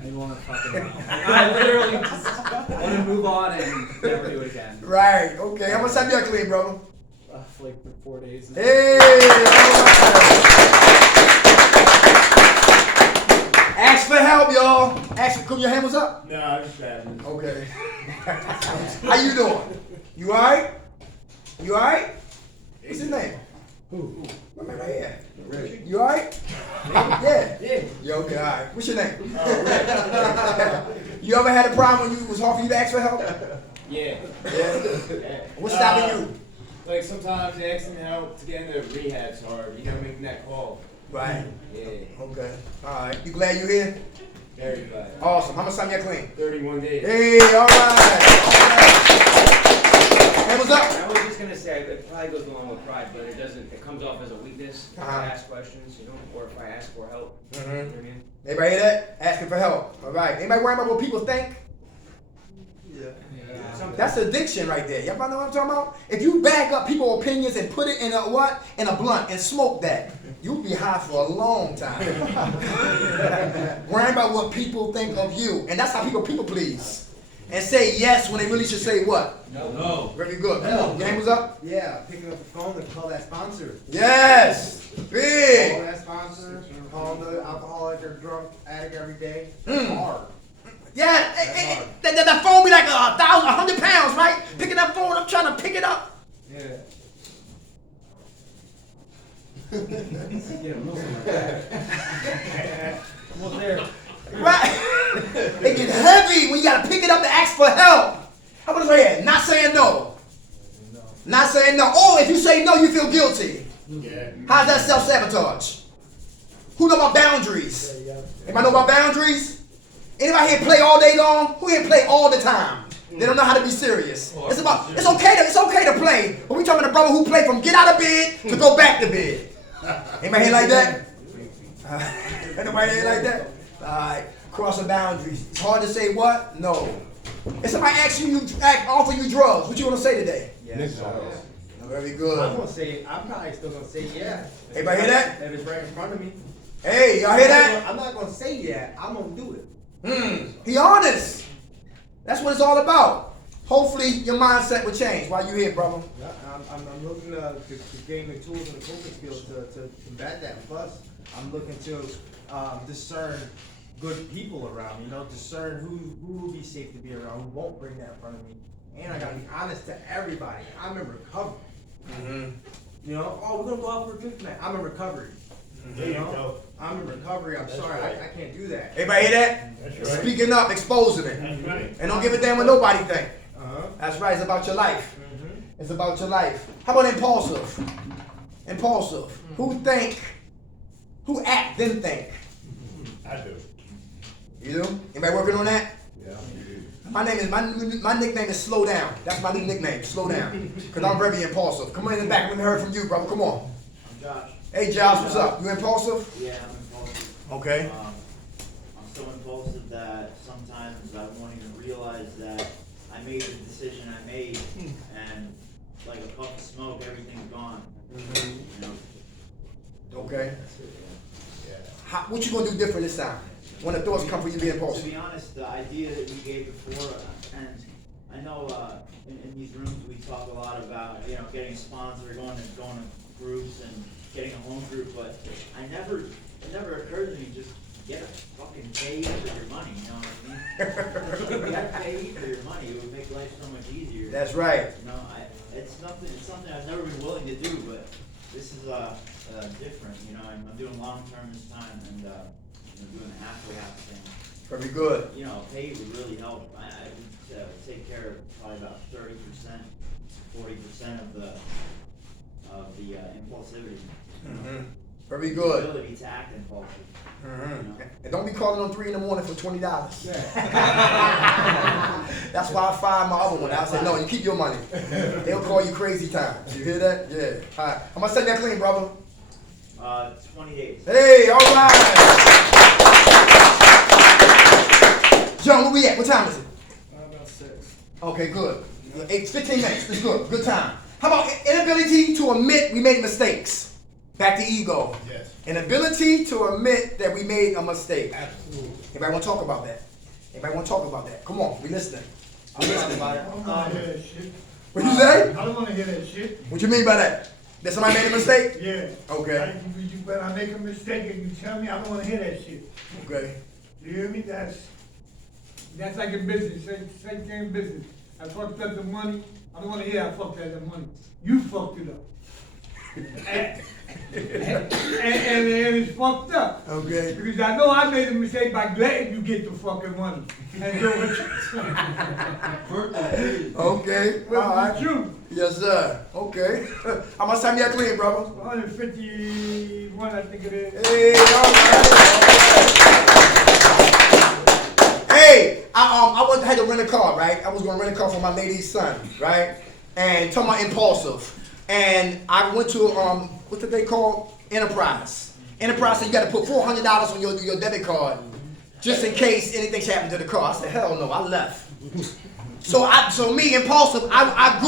I don't want to fucking know. I literally just want to move on and never do it again. Right, okay. How much time you got clean, brother? For like 4 days now. Hey! All right. Ask for help, y'all. Come your hand was up? No, I'm just bad. Okay. How you doing? You alright? You alright? What's his name? Who? My man right here. You alright? Yeah. You okay? Alright. What's your name? You ever had a problem when you was hard for you to ask for help? Yeah. Yeah. What's stopping you? Like sometimes asking help to get into rehab's hard, making that call. Right. Yeah. Okay. Alright. You glad you're here? Very glad. Awesome. How much time you got clean? 31 days. Hey, alright. Hey, what's up? I was just gonna say, it probably goes along with pride, but it comes off as a weakness if I ask questions, or if I ask for help. You know what I mean? Everybody hear that? Asking for help. Alright. Anybody worry about what people think? Yeah. That's addiction right there. Y'all know what I'm talking about? If you bag up people's opinions and put it in a what? In a blunt and smoke that, you'll be high for a long time. Worrying about what people think of you. And that's how people please. And say yes when they really should say what? No. Very good. Come on. Your hand was up? Yeah, picking up the phone and call that sponsor. Yes. Call Big. that sponsor, call the alcoholic or drunk addict every day. Mm. Hard. Yeah. That phone be like 100 pounds, right? Picking that phone, I'm trying to pick it up. Yeah. Almost there. Right? It gets heavy when you gotta pick it up to ask for help. How about this right here? Not saying no. Not saying no. Or if you say no, you feel guilty. Yeah. How's that self-sabotage? Who know about boundaries? Anybody know about boundaries? Anybody here play all day long? Who here play all the time? They don't know how to be serious. It's okay to play, but we talking about a brother who play from get out of bed to go back to bed. Anybody here like that? Anybody here like that? Alright, crossing boundaries. It's hard to say what? No. If somebody offer you drugs, what you want to say today? Yes. Very good. I'm probably still gonna say yeah. Everybody hear that? If it's right in front of me. Hey, y'all hear that? I'm not gonna say yeah. I'm gonna do it. He honest. That's what it's all about. Hopefully your mindset will change while you here, brother. Yeah, I'm looking to gain the tools and the coping skills to combat that. Plus, I'm looking to discern good people around me. You know, discern who will be safe to be around, who won't bring that in front of me. And I gotta be honest to everybody. I'm in recovery. You know, oh, we're gonna go out for a drink tonight. I'm in recovery. You know, I'm in recovery. I'm sorry, I can't do that. Everybody hear that? That's right. Speaking up, exposing it. That's right. And don't give a damn what nobody think. Uh-huh. That's right, it's about your life. It's about your life. How about impulsive? Impulsive. Who act, then think? I do. You do? Anybody working on that? Yeah. My nickname is Slow Down. That's my new nickname, Slow Down. Because I'm very impulsive. Come on in the back, let me hear from you, brother. Come on. I'm Josh. Hey Josh, what's up? You impulsive? Yeah, I'm impulsive. Okay. I'm so impulsive that sometimes I won't even realize that I made the decision I made, and like a puff of smoke, everything's gone. You know? Okay. What you gonna do different this time? When the thoughts come for you to be impulsive? To be honest, the idea that you gave before, and I know in these rooms we talk a lot about getting a sponsor, going to groups and getting a home group, but it never occurred to me just get a fucking paid for your money. You know what I mean? Get paid for your money. It would make life so much easier. That's right. You know, it's something I've never been willing to do, but this is different. You know, I'm doing long term this time, and doing the halfway house thing. Very good. You know, pay would really help. I would take care of probably about 30%, 40% of the impulsivity. Very good. The ability to act impulsive. You know? And don't be calling on 3 in the morning for $20. That's why I fired my other one. I said, no, you keep your money. They'll call you crazy times. You hear that? Yeah. All right. I'm gonna set that clean, brother. 20 days. Hey, all right. John, where we at? What time is it? About 6. Okay, good. 15 minutes. It's good. Good time. How about inability to admit we made mistakes? Back to ego. Yes. Inability to admit that we made a mistake. Absolutely. Everybody want to talk about that? Everybody want to talk about that? Come on, we listening. I'm listening about it. I don't want to hear that shit. What you say? I don't want to hear that shit. What you mean by that? That somebody made a mistake? Yeah. Okay. When I make a mistake and you tell me, I don't want to hear that shit. Okay. You hear me? That's like in business. Same thing in business. I fucked up the money. I don't want to hear I fucked up the money. You fucked it up. and it's fucked up. Okay. Because I know I made a mistake by letting you get the fucking money. And do what Okay. Well, All right. it's true. Yes, sir. Okay. How much time you got clean, brother? 151, I think it is. Hey, all right. Hey, I had to rent a car, right? I was gonna rent a car for my lady's son, right? And talking about impulsive. And I went to what did they call? Enterprise. Enterprise said you got to put $400 on your debit card just in case anything should happen to the car. I said, hell no, I left. So me, impulsive, I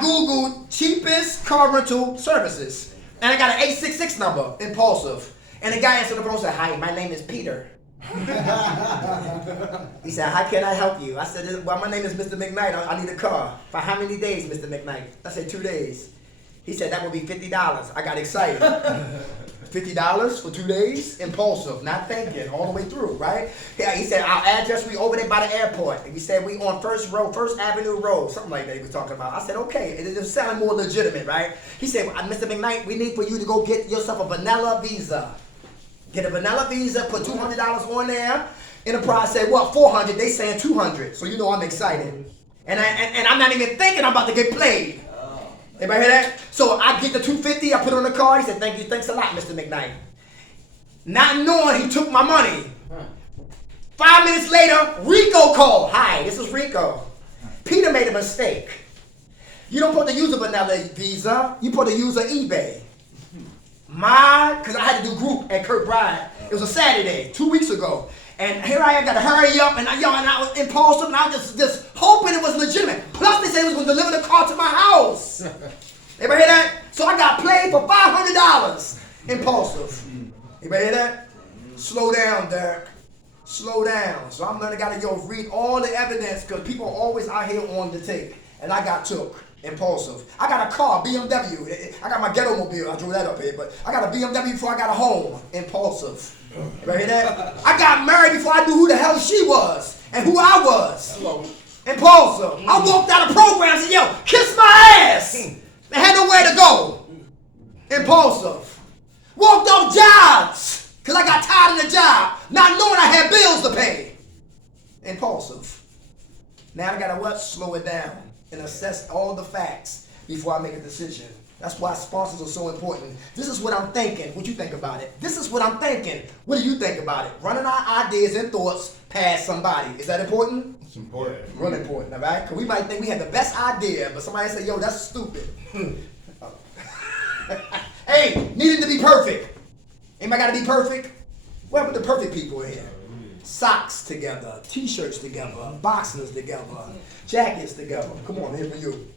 Googled cheapest car rental services. And I got an 866 number, impulsive. And the guy answered the phone and said, hi, my name is Peter. He said, how can I help you? I said, well, my name is Mr. McKnight. I need a car. For how many days, Mr. McKnight? I said, 2 days. He said, that would be $50. I got excited. $50 for 2 days? Impulsive, not thinking, all the way through, right? Yeah, he said, our address, we over there by the airport. And he said, we on First Avenue Road, something like that he was talking about. I said, okay, it just sounded more legitimate, right? He said, Mr. McKnight, we need for you to go get yourself a vanilla visa. Get a vanilla visa, put $200 on there. Enterprise said, what, 400? They saying 200. So you know I'm excited. And I'm not even thinking I'm about to get played. Everybody hear that? So I get the $250, I put it on the card. He said, thank you, thanks a lot, Mr. McKnight. not knowing he took my money. 5 minutes later, Rico called. Hi, this is Rico. Peter made a mistake. You don't put the use a vanilla Visa. You put the use of eBay. Because I had to do group at Kirkbride. It was a Saturday, 2 weeks ago. And here I am, got to hurry up, and I was impulsive, and I was just hoping it was legitimate. Plus, they said it was going to deliver the car to my house. Everybody hear that? So I got played for $500. Impulsive. Everybody hear that? Slow down, Derek. Slow down. So I'm learning, gotta read all the evidence, because people are always out here on the take. And I got took. Impulsive. I got a car, BMW. I got my ghetto mobile. I drew that up here, but I got a BMW before I got a home. Impulsive. Right hear that? I got married before I knew who the hell she was and who I was. Hello. Impulsive. I walked out of programs and yo, kiss my ass. I had nowhere to go. Impulsive. Walked off jobs because I got tired of the job, not knowing I had bills to pay. Impulsive. Now I gotta what? Slow it down and assess all the facts before I make a decision. That's why sponsors are so important. This is what I'm thinking. What you think about it? This is what I'm thinking. What do you think about it? Running our ideas and thoughts past somebody. Is that important? It's important. Really important, all right? Because we might think we had the best idea, but somebody say, yo, that's stupid. Hey, needing to be perfect. Anybody got to be perfect? What happened to perfect people in here? Socks together, t-shirts together, boxers together, jackets together. Come on, here for you.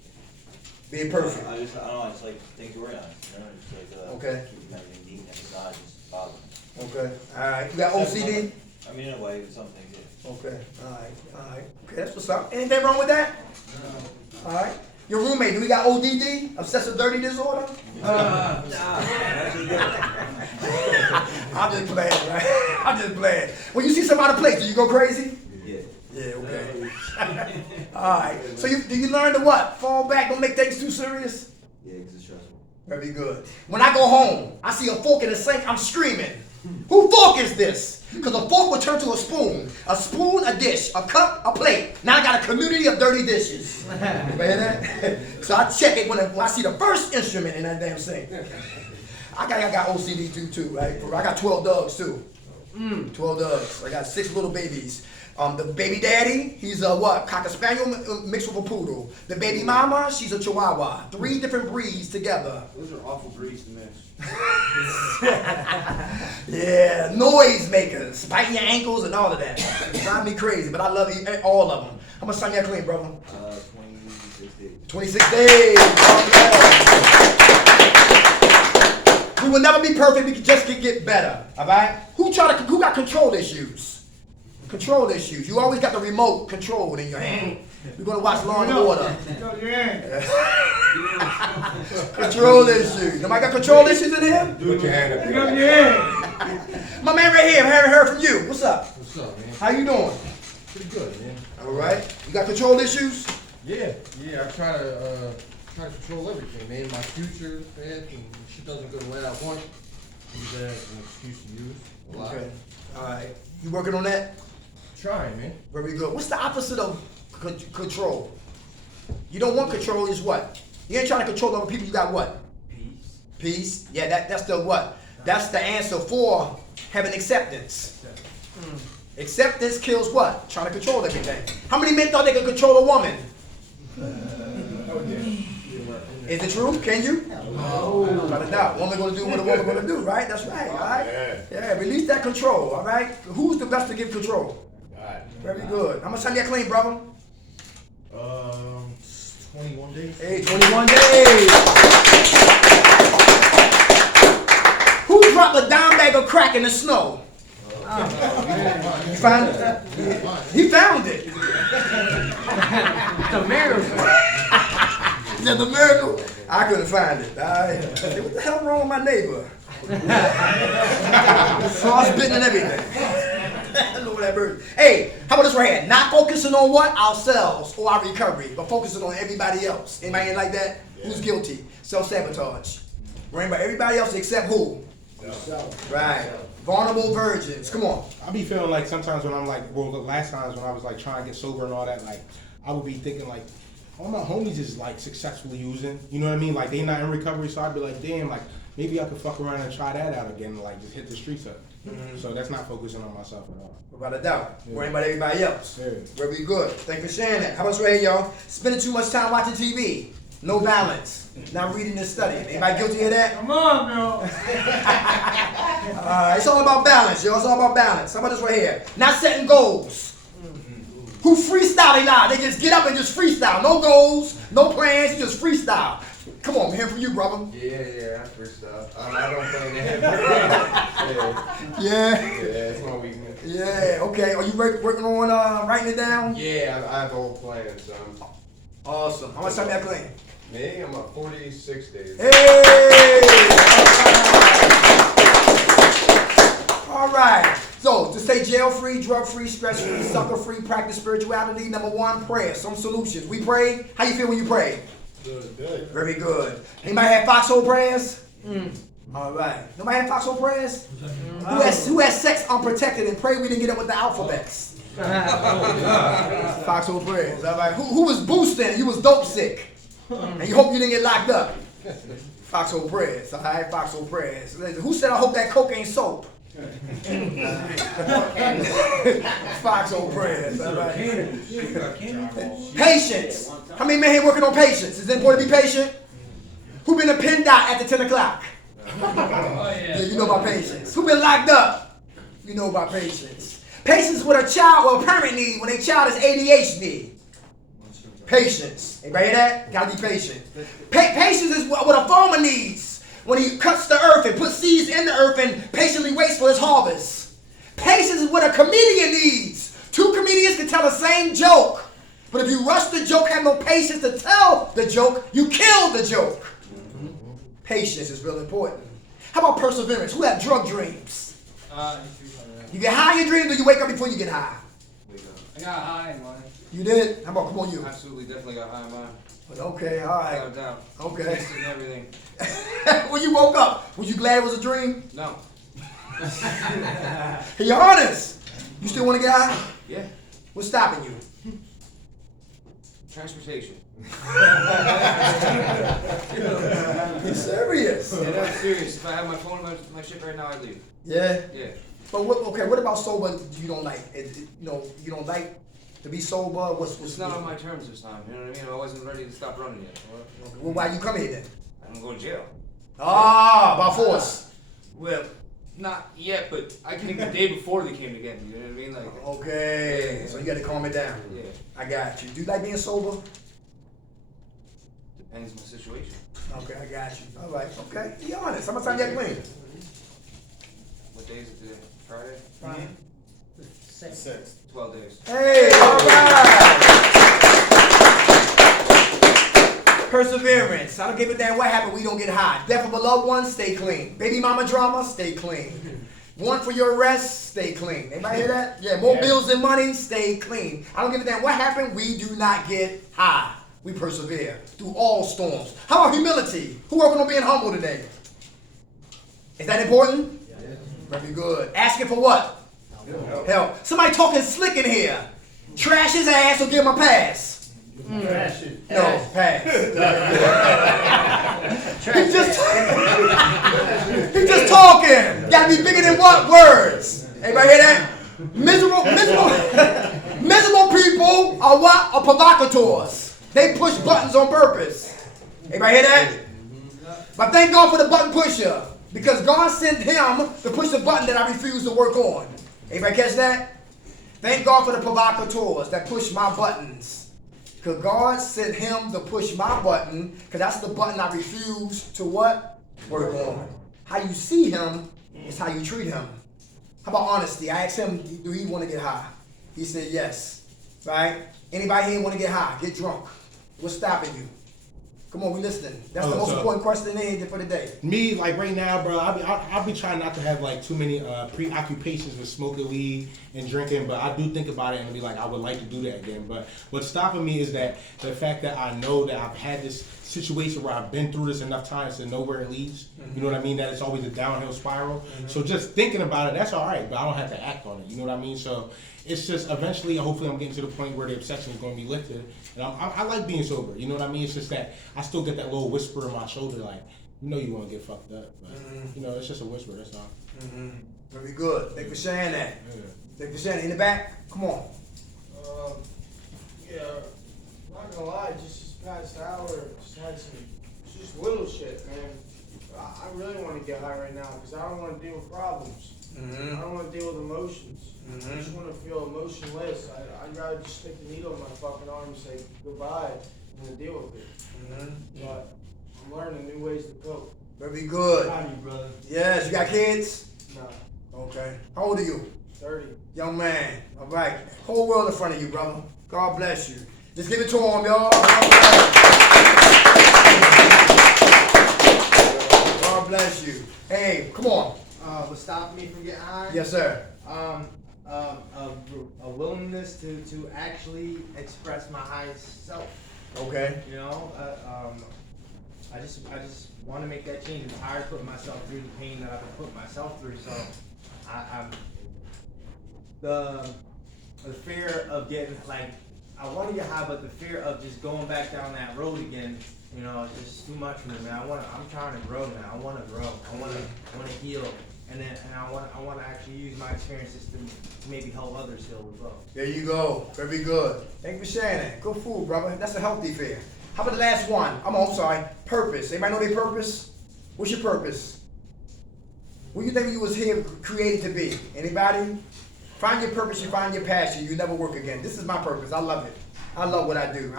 Being perfect. I don't know, it's like things organized, you know, just like Okay. keeping everything neat and it's not just bothering. Okay. All right. You got OCD? I mean, in a way, some things, yeah. Okay. All right. Okay, that's what's up. Anything wrong with that? No. All right. Your roommate, do we got ODD? Obsessive dirty disorder? I'm just playing, right? I'm just playing. When you see some out of place, do you go crazy? Yeah. Yeah, okay. All right. So do you learn to what? Fall back, don't make things too serious? Yeah, because it's stressful. Very good. When I go home, I see a fork in the sink, I'm screaming. Who fork is this? Because a fork will turn to a spoon, a dish, a cup, a plate. Now I got a community of dirty dishes. You hear that? So I check it when I see the first instrument in that damn sink. I got OCD too, right? I got 12 dogs too. 12 dogs. I got 6 little babies. The baby daddy, he's a what? Cocker spaniel mixed with a poodle. The baby mama, she's a chihuahua. 3 different breeds together. Those are awful breeds to mix. Yeah, noise makers, biting your ankles and all of that. Drive me crazy, but I love all of them. How much time you got clean, brother? 26 days. 26 days. We will never be perfect. We can just get better. All right. Who got control issues? Control issues. You always got the remote control in your hand. We're gonna watch Law and Order. Control issues. Nobody got control issues in here? Put your hand up. My man right here. I haven't heard from you. What's up? What's up, man? How you doing? Pretty good, man. All right. You got control issues? Yeah, I try to control everything, man. My future, man, and shit doesn't go the way I want. Use that as an excuse to use a lot. Okay. All right. You working on that? Trying, man. Very good. What's the opposite of control? You don't want control is what? You ain't trying to control other people. You got what? Peace. Peace. Yeah, that's the what? That's the answer for having acceptance. Acceptance kills what? Trying to control everything. How many men thought they could control a woman? Is it true? Can you? No. Without a doubt. Woman gonna do what a woman gonna do, right? That's right. All right. Yeah. Release that control. All right. Who's the best to give control? Very good. How much time you got clean, brother? 21 days. Hey, 21 days. Who dropped a dime bag of crack in the snow? You found it? He found it. It's a miracle. Is that the miracle? I couldn't find it. All right. What the hell wrong with my neighbor? Frostbitten and everything. Lord have mercy. Hey, how about this right here? Not focusing on what? Ourselves or our recovery, but focusing on everybody else. Anybody ain't like that? Who's guilty? Self-sabotage. Worrying about everybody else except who? Yourself. Right. Vulnerable virgins. Come on. I be feeling like sometimes when I'm like, well, the last times when I was like trying to get sober and all that, like I would be thinking like, all my homies is like successfully using. You know what I mean? Like they not in recovery, so I'd be like, damn, like maybe I could fuck around and try that out again, and like just hit the streets up. So that's not focusing on myself at all. Without a doubt. Yeah. Worrying about everybody else. Yeah. Very good. Thank you for sharing that. How about right here, y'all? Spending too much time watching TV. No balance. Not reading and studying. Anybody guilty of that? Come on, man. It's all about balance, y'all. It's all about balance. How about this right here? Not setting goals. Who freestyle now? They just get up and just freestyle. No goals, no plans, you just freestyle. Come on, man, for you, brother. Yeah, I freestyle. I don't play that. Yeah. Yeah, it's my weakness. Yeah, okay. Are you working on writing it down? Yeah, I have a whole plan, son. Awesome. How much time you have clean? Me, I'm at 46 days. Hey! All right. So, to stay jail-free, drug-free, stress-free, sucker-free, practice spirituality, number one, prayer. Some solutions. We pray. How you feel when you pray? Good. Very good. Anybody have foxhole prayers? All right. Nobody have foxhole prayers? Who has sex unprotected and pray we didn't get up with the alphabets? Foxhole prayers. All right. Who was boosting? You was dope sick. And you hope you didn't get locked up. Foxhole prayers. All right. Foxhole prayers. Who said I hope that coke ain't soap? Foxhole prayers. All right. Patience. How many men here working on patience? Is it important to be patient? Who been a pin dot at the 10 o'clock? Yeah, you know about patience. Who been locked up? You know about patience. Patience is what a child or a parent need when a child is ADHD. Patience. Anybody hear that? Gotta be patient. Patience is what a farmer needs when he cuts the earth and puts seeds in the earth and patiently waits for his harvest. Patience is what a comedian needs. Two comedians can tell the same joke, but if you rush the joke, have no patience to tell the joke, you kill the joke. Patience is real important. How about perseverance? Who have drug dreams? You get high in your dreams or you wake up before you get high? I got high in mine. You did? How about, come on you? Absolutely, definitely got high in mine. Okay, all right. Without a doubt. Okay. Tasted and everything. When you woke up, was you glad it was a dream? No. Hey, you're honest. You still want to get high? Yeah. What's stopping you? Transportation. You're serious? Yeah, that's serious. If I have my phone and my shit right now, I'd leave. Yeah? Yeah. But what about sober you don't like? You don't like to be sober? It's not on my terms this time, you know what I mean? I wasn't ready to stop running yet. Well, why you come here then? I'm gonna go to jail. Ah, by force. Well, not yet, but I think the day before they came to get me, you know what I mean? Like, Okay, so you got to calm it down. yeah. I got you. Do you like being sober? Depends on the situation. Okay, I got you. All right, okay. Be honest. How much time you got clean? What day is it today? Friday? Friday. 12 days. Hey, all right. Perseverance. I don't give a damn what happened. We don't get high. Death of a loved one, stay clean. Baby mama drama, stay clean. Warrant for your arrest, stay clean. Anybody hear that? Yeah, more bills and money, stay clean. I don't give a damn what happened. We do not get high. We persevere through all storms. How about humility? Who working on being humble today? Is that important? Yeah. Very good. Asking for what? Help. Somebody talking slick in here. Trash his ass or give him a pass. Trash it. No, pass. He's just talking. Gotta be bigger than what? Words. Anybody hear that? Miserable people are what? Are provocateurs. They push buttons on purpose. Anybody hear that? But thank God for the button pusher. Because God sent him to push the button that I refuse to work on. Anybody catch that? Thank God for the provocateurs that push my buttons. Because God sent him to push my button, because that's the button I refuse to what? Work on. How you see him is how you treat him. How about honesty? I asked him, do he want to get high? He said yes. Right? Anybody here want to get high? Get drunk. What's stopping you? Come on, we listening. That's the most important question for the day. Me, like right now, bro, I'll be trying not to have like too many preoccupations with smoking weed and drinking, but I do think about it and be like, I would like to do that again. But what's stopping me is that the fact that I know that I've had this situation where I've been through this enough times to know where it leads. You know what I mean? That it's always a downhill spiral. So just thinking about it, that's all right, but I don't have to act on it. You know what I mean? So it's just eventually, hopefully, I'm getting to the point where the obsession is going to be lifted. And I like being sober. You know what I mean? It's just that I still get that little whisper in my shoulder, like, you know, you want to get fucked up, but you know, it's just a whisper. That's all. Very good. Thank you for sharing that. Yeah. Thank you for sharing. In the back, come on. Yeah, not gonna lie, just this past hour, just had some, just little shit, man. I really want to get high right now because I don't want to deal with problems. I don't want to deal with emotions. I just want to feel emotionless. I'd rather just stick the needle in my fucking arm and say goodbye than to deal with it. But I'm learning new ways to cope. Very good. Proud of you, brother. Yes, you got kids? No. Okay. How old are you? 30. Young man. All right. Whole world in front of you, brother. God bless you. Just give it to him, y'all. God bless you. Hey, come on. What's stopping me from getting high? Yes, sir. A willingness to actually express my highest self. Okay. You know, I just want to make that change. I'm tired of putting myself through the pain that I've been putting myself through. So, I'm the fear of getting like I want to get high, but the fear of just going back down that road again, you know, it's just too much for me, man. I'm trying to grow now. I want to grow. I want to heal, and I want to actually use my experiences to maybe help others heal as well. There you go. Very good. Thank you for sharing that. Good food, brother. That's a healthy fear. How about the last one? I'm sorry. Purpose. Anybody know their purpose? What's your purpose? What do you think you was here created to be? Anybody? Find your purpose, you find your passion, you never work again. This is my purpose. I love it. I love what I do.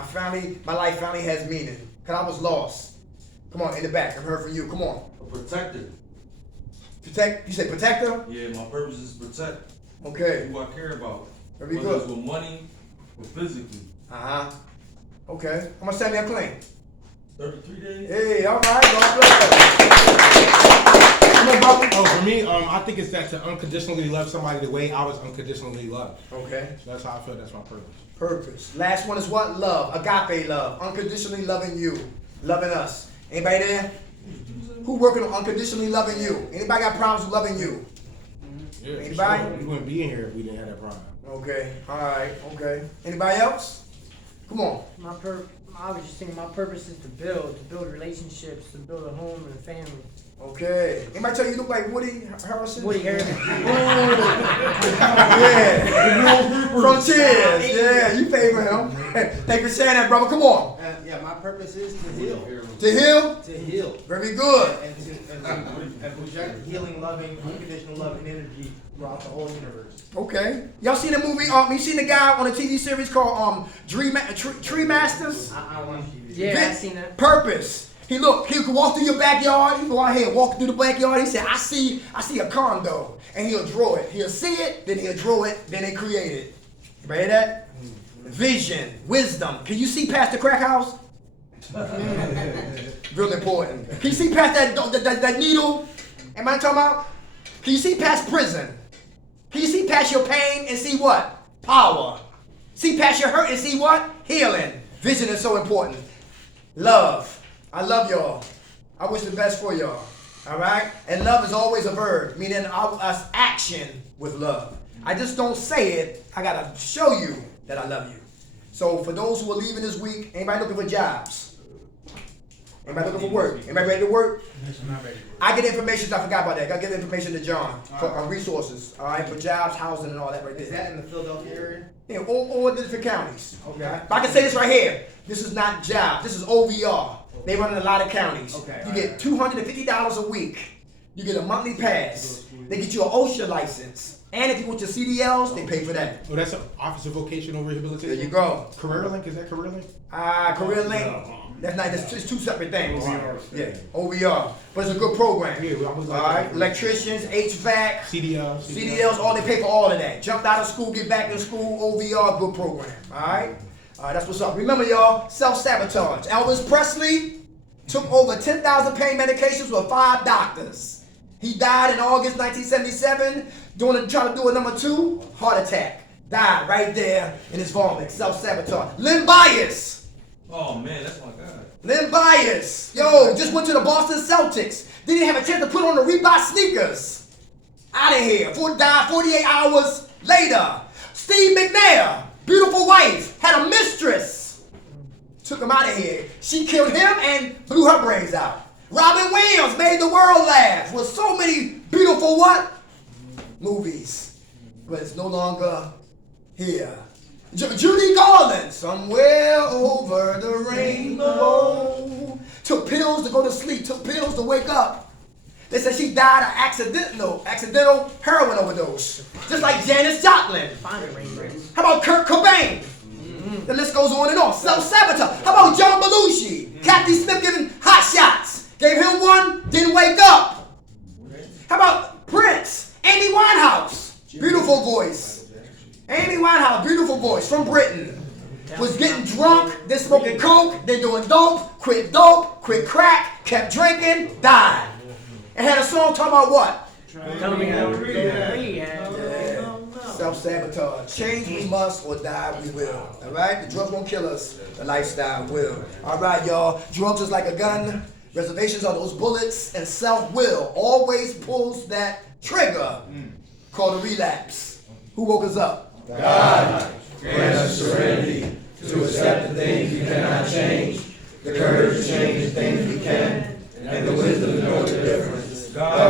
My life finally has meaning. Because I was lost. Come on, in the back. I've heard from you. Come on. A protector. Protect? You say protector? Yeah, my purpose is to protect Okay. who I care about. Very Whether good. it's with money or physically. Okay. I'm going to send me a claim. 33 days. Hey, all right. God bless. Come on, brother. Oh, for me, I think it's that to unconditionally love somebody the way I was unconditionally loved. Okay. So that's how I feel. That's my purpose. Purpose. Last one is what? Love. Agape love. Unconditionally loving you. Loving us. Anybody there? Who working on unconditionally loving you? Anybody got problems with loving you? Yeah, Anybody? Sure. We wouldn't be in here if we didn't have that problem. Okay. All right. Okay. Anybody else? Come on. I was just thinking my purpose is to build relationships, to build a home and a family. Okay. Anybody tell you look like Woody Harrelson? Woody Harrelson. Yeah. From Cheers. Yeah, you favor him. Thank you for saying that, brother. Come on. Yeah, my purpose is to heal. To heal? To heal. Very good. And project healing, loving, unconditional love and energy throughout the whole universe. Okay. Y'all seen the movie? You seen the guy on a TV series called Tree Masters? I want you to. Yeah, I seen that. Purpose. He could walk through your backyard. He go out here and walk through the backyard. He said, I see a condo. And he'll draw it. He'll see it, then he'll draw it, then they create it. You ready that? Vision, wisdom. Can you see past the crack house? Real important. Can you see past that needle? Am I talking about? Can you see past prison? Can you see past your pain and see what? Power. See past your hurt and see what? Healing. Vision is so important. Love. I love y'all. I wish the best for y'all. All right? And love is always a verb, meaning us action with love. I just don't say it. I got to show you that I love you. So for those who are leaving this week, anybody looking for jobs? Anybody looking for work? Anybody ready to work? I'm not ready for it. I get information. I forgot about that. I get information to John for resources. All right, for jobs, housing, and all that right there. Is that in the Philadelphia area? Yeah, all the different counties. Okay. But I can say this right here. This is not job. This is OVR. They run in a lot of counties. Okay. You get $250 a week. You get a monthly pass. They get you an OSHA license. And if you want your CDLs, they pay for that. Oh, that's an Office of Vocational Rehabilitation? There you go. Career Link? Is that Career Link? Career Link. That's not. That's just two separate things. Yeah, OVR. But it's a good program. Yeah, all right. Electricians, HVAC, CDLs, all they pay for all of that. Jumped out of school, get back in school. OVR, good program. All right. That's what's up. Remember, y'all, self-sabotage. Elvis Presley took over 10,000 pain medications with 5 doctors. He died in August 1977, trying to do a number 2, heart attack. Died right there in his vomit. Self-sabotage. Limb bias. Oh man, that's my guy. Lynn Byers, yo, just went to the Boston Celtics. Didn't have a chance to put on the Reebok sneakers. Out of here. Died 48 hours later. Steve McNair, beautiful wife, had a mistress. Took him out of here. She killed him and blew her brains out. Robin Williams made the world laugh with so many beautiful what? Movies. But it's no longer here. Judy Garland, somewhere over the rainbow. Took pills to go to sleep, took pills to wake up. They said she died of accidental heroin overdose. Just like Janis Joplin. How about Kurt Cobain? The list goes on and on. Self-Sabotage. How about John Belushi? Kathy Smith giving hot shots. Gave him one, didn't wake up. How about Prince? Amy Winehouse. Beautiful voice. Amy Winehouse, beautiful voice, from Britain. Was getting drunk, then smoking coke, then doing dope, quit crack, kept drinking, died. And had a song talking about what? Self-sabotage. Change we must or die we will. Alright? The drugs won't kill us. The lifestyle will. Alright, y'all. Drugs is like a gun. Reservations are those bullets. And self-will always pulls that trigger called a relapse. Who woke us up? God, grant us serenity to accept the things we cannot change, the courage to change the things we can, and the wisdom to know the difference. God,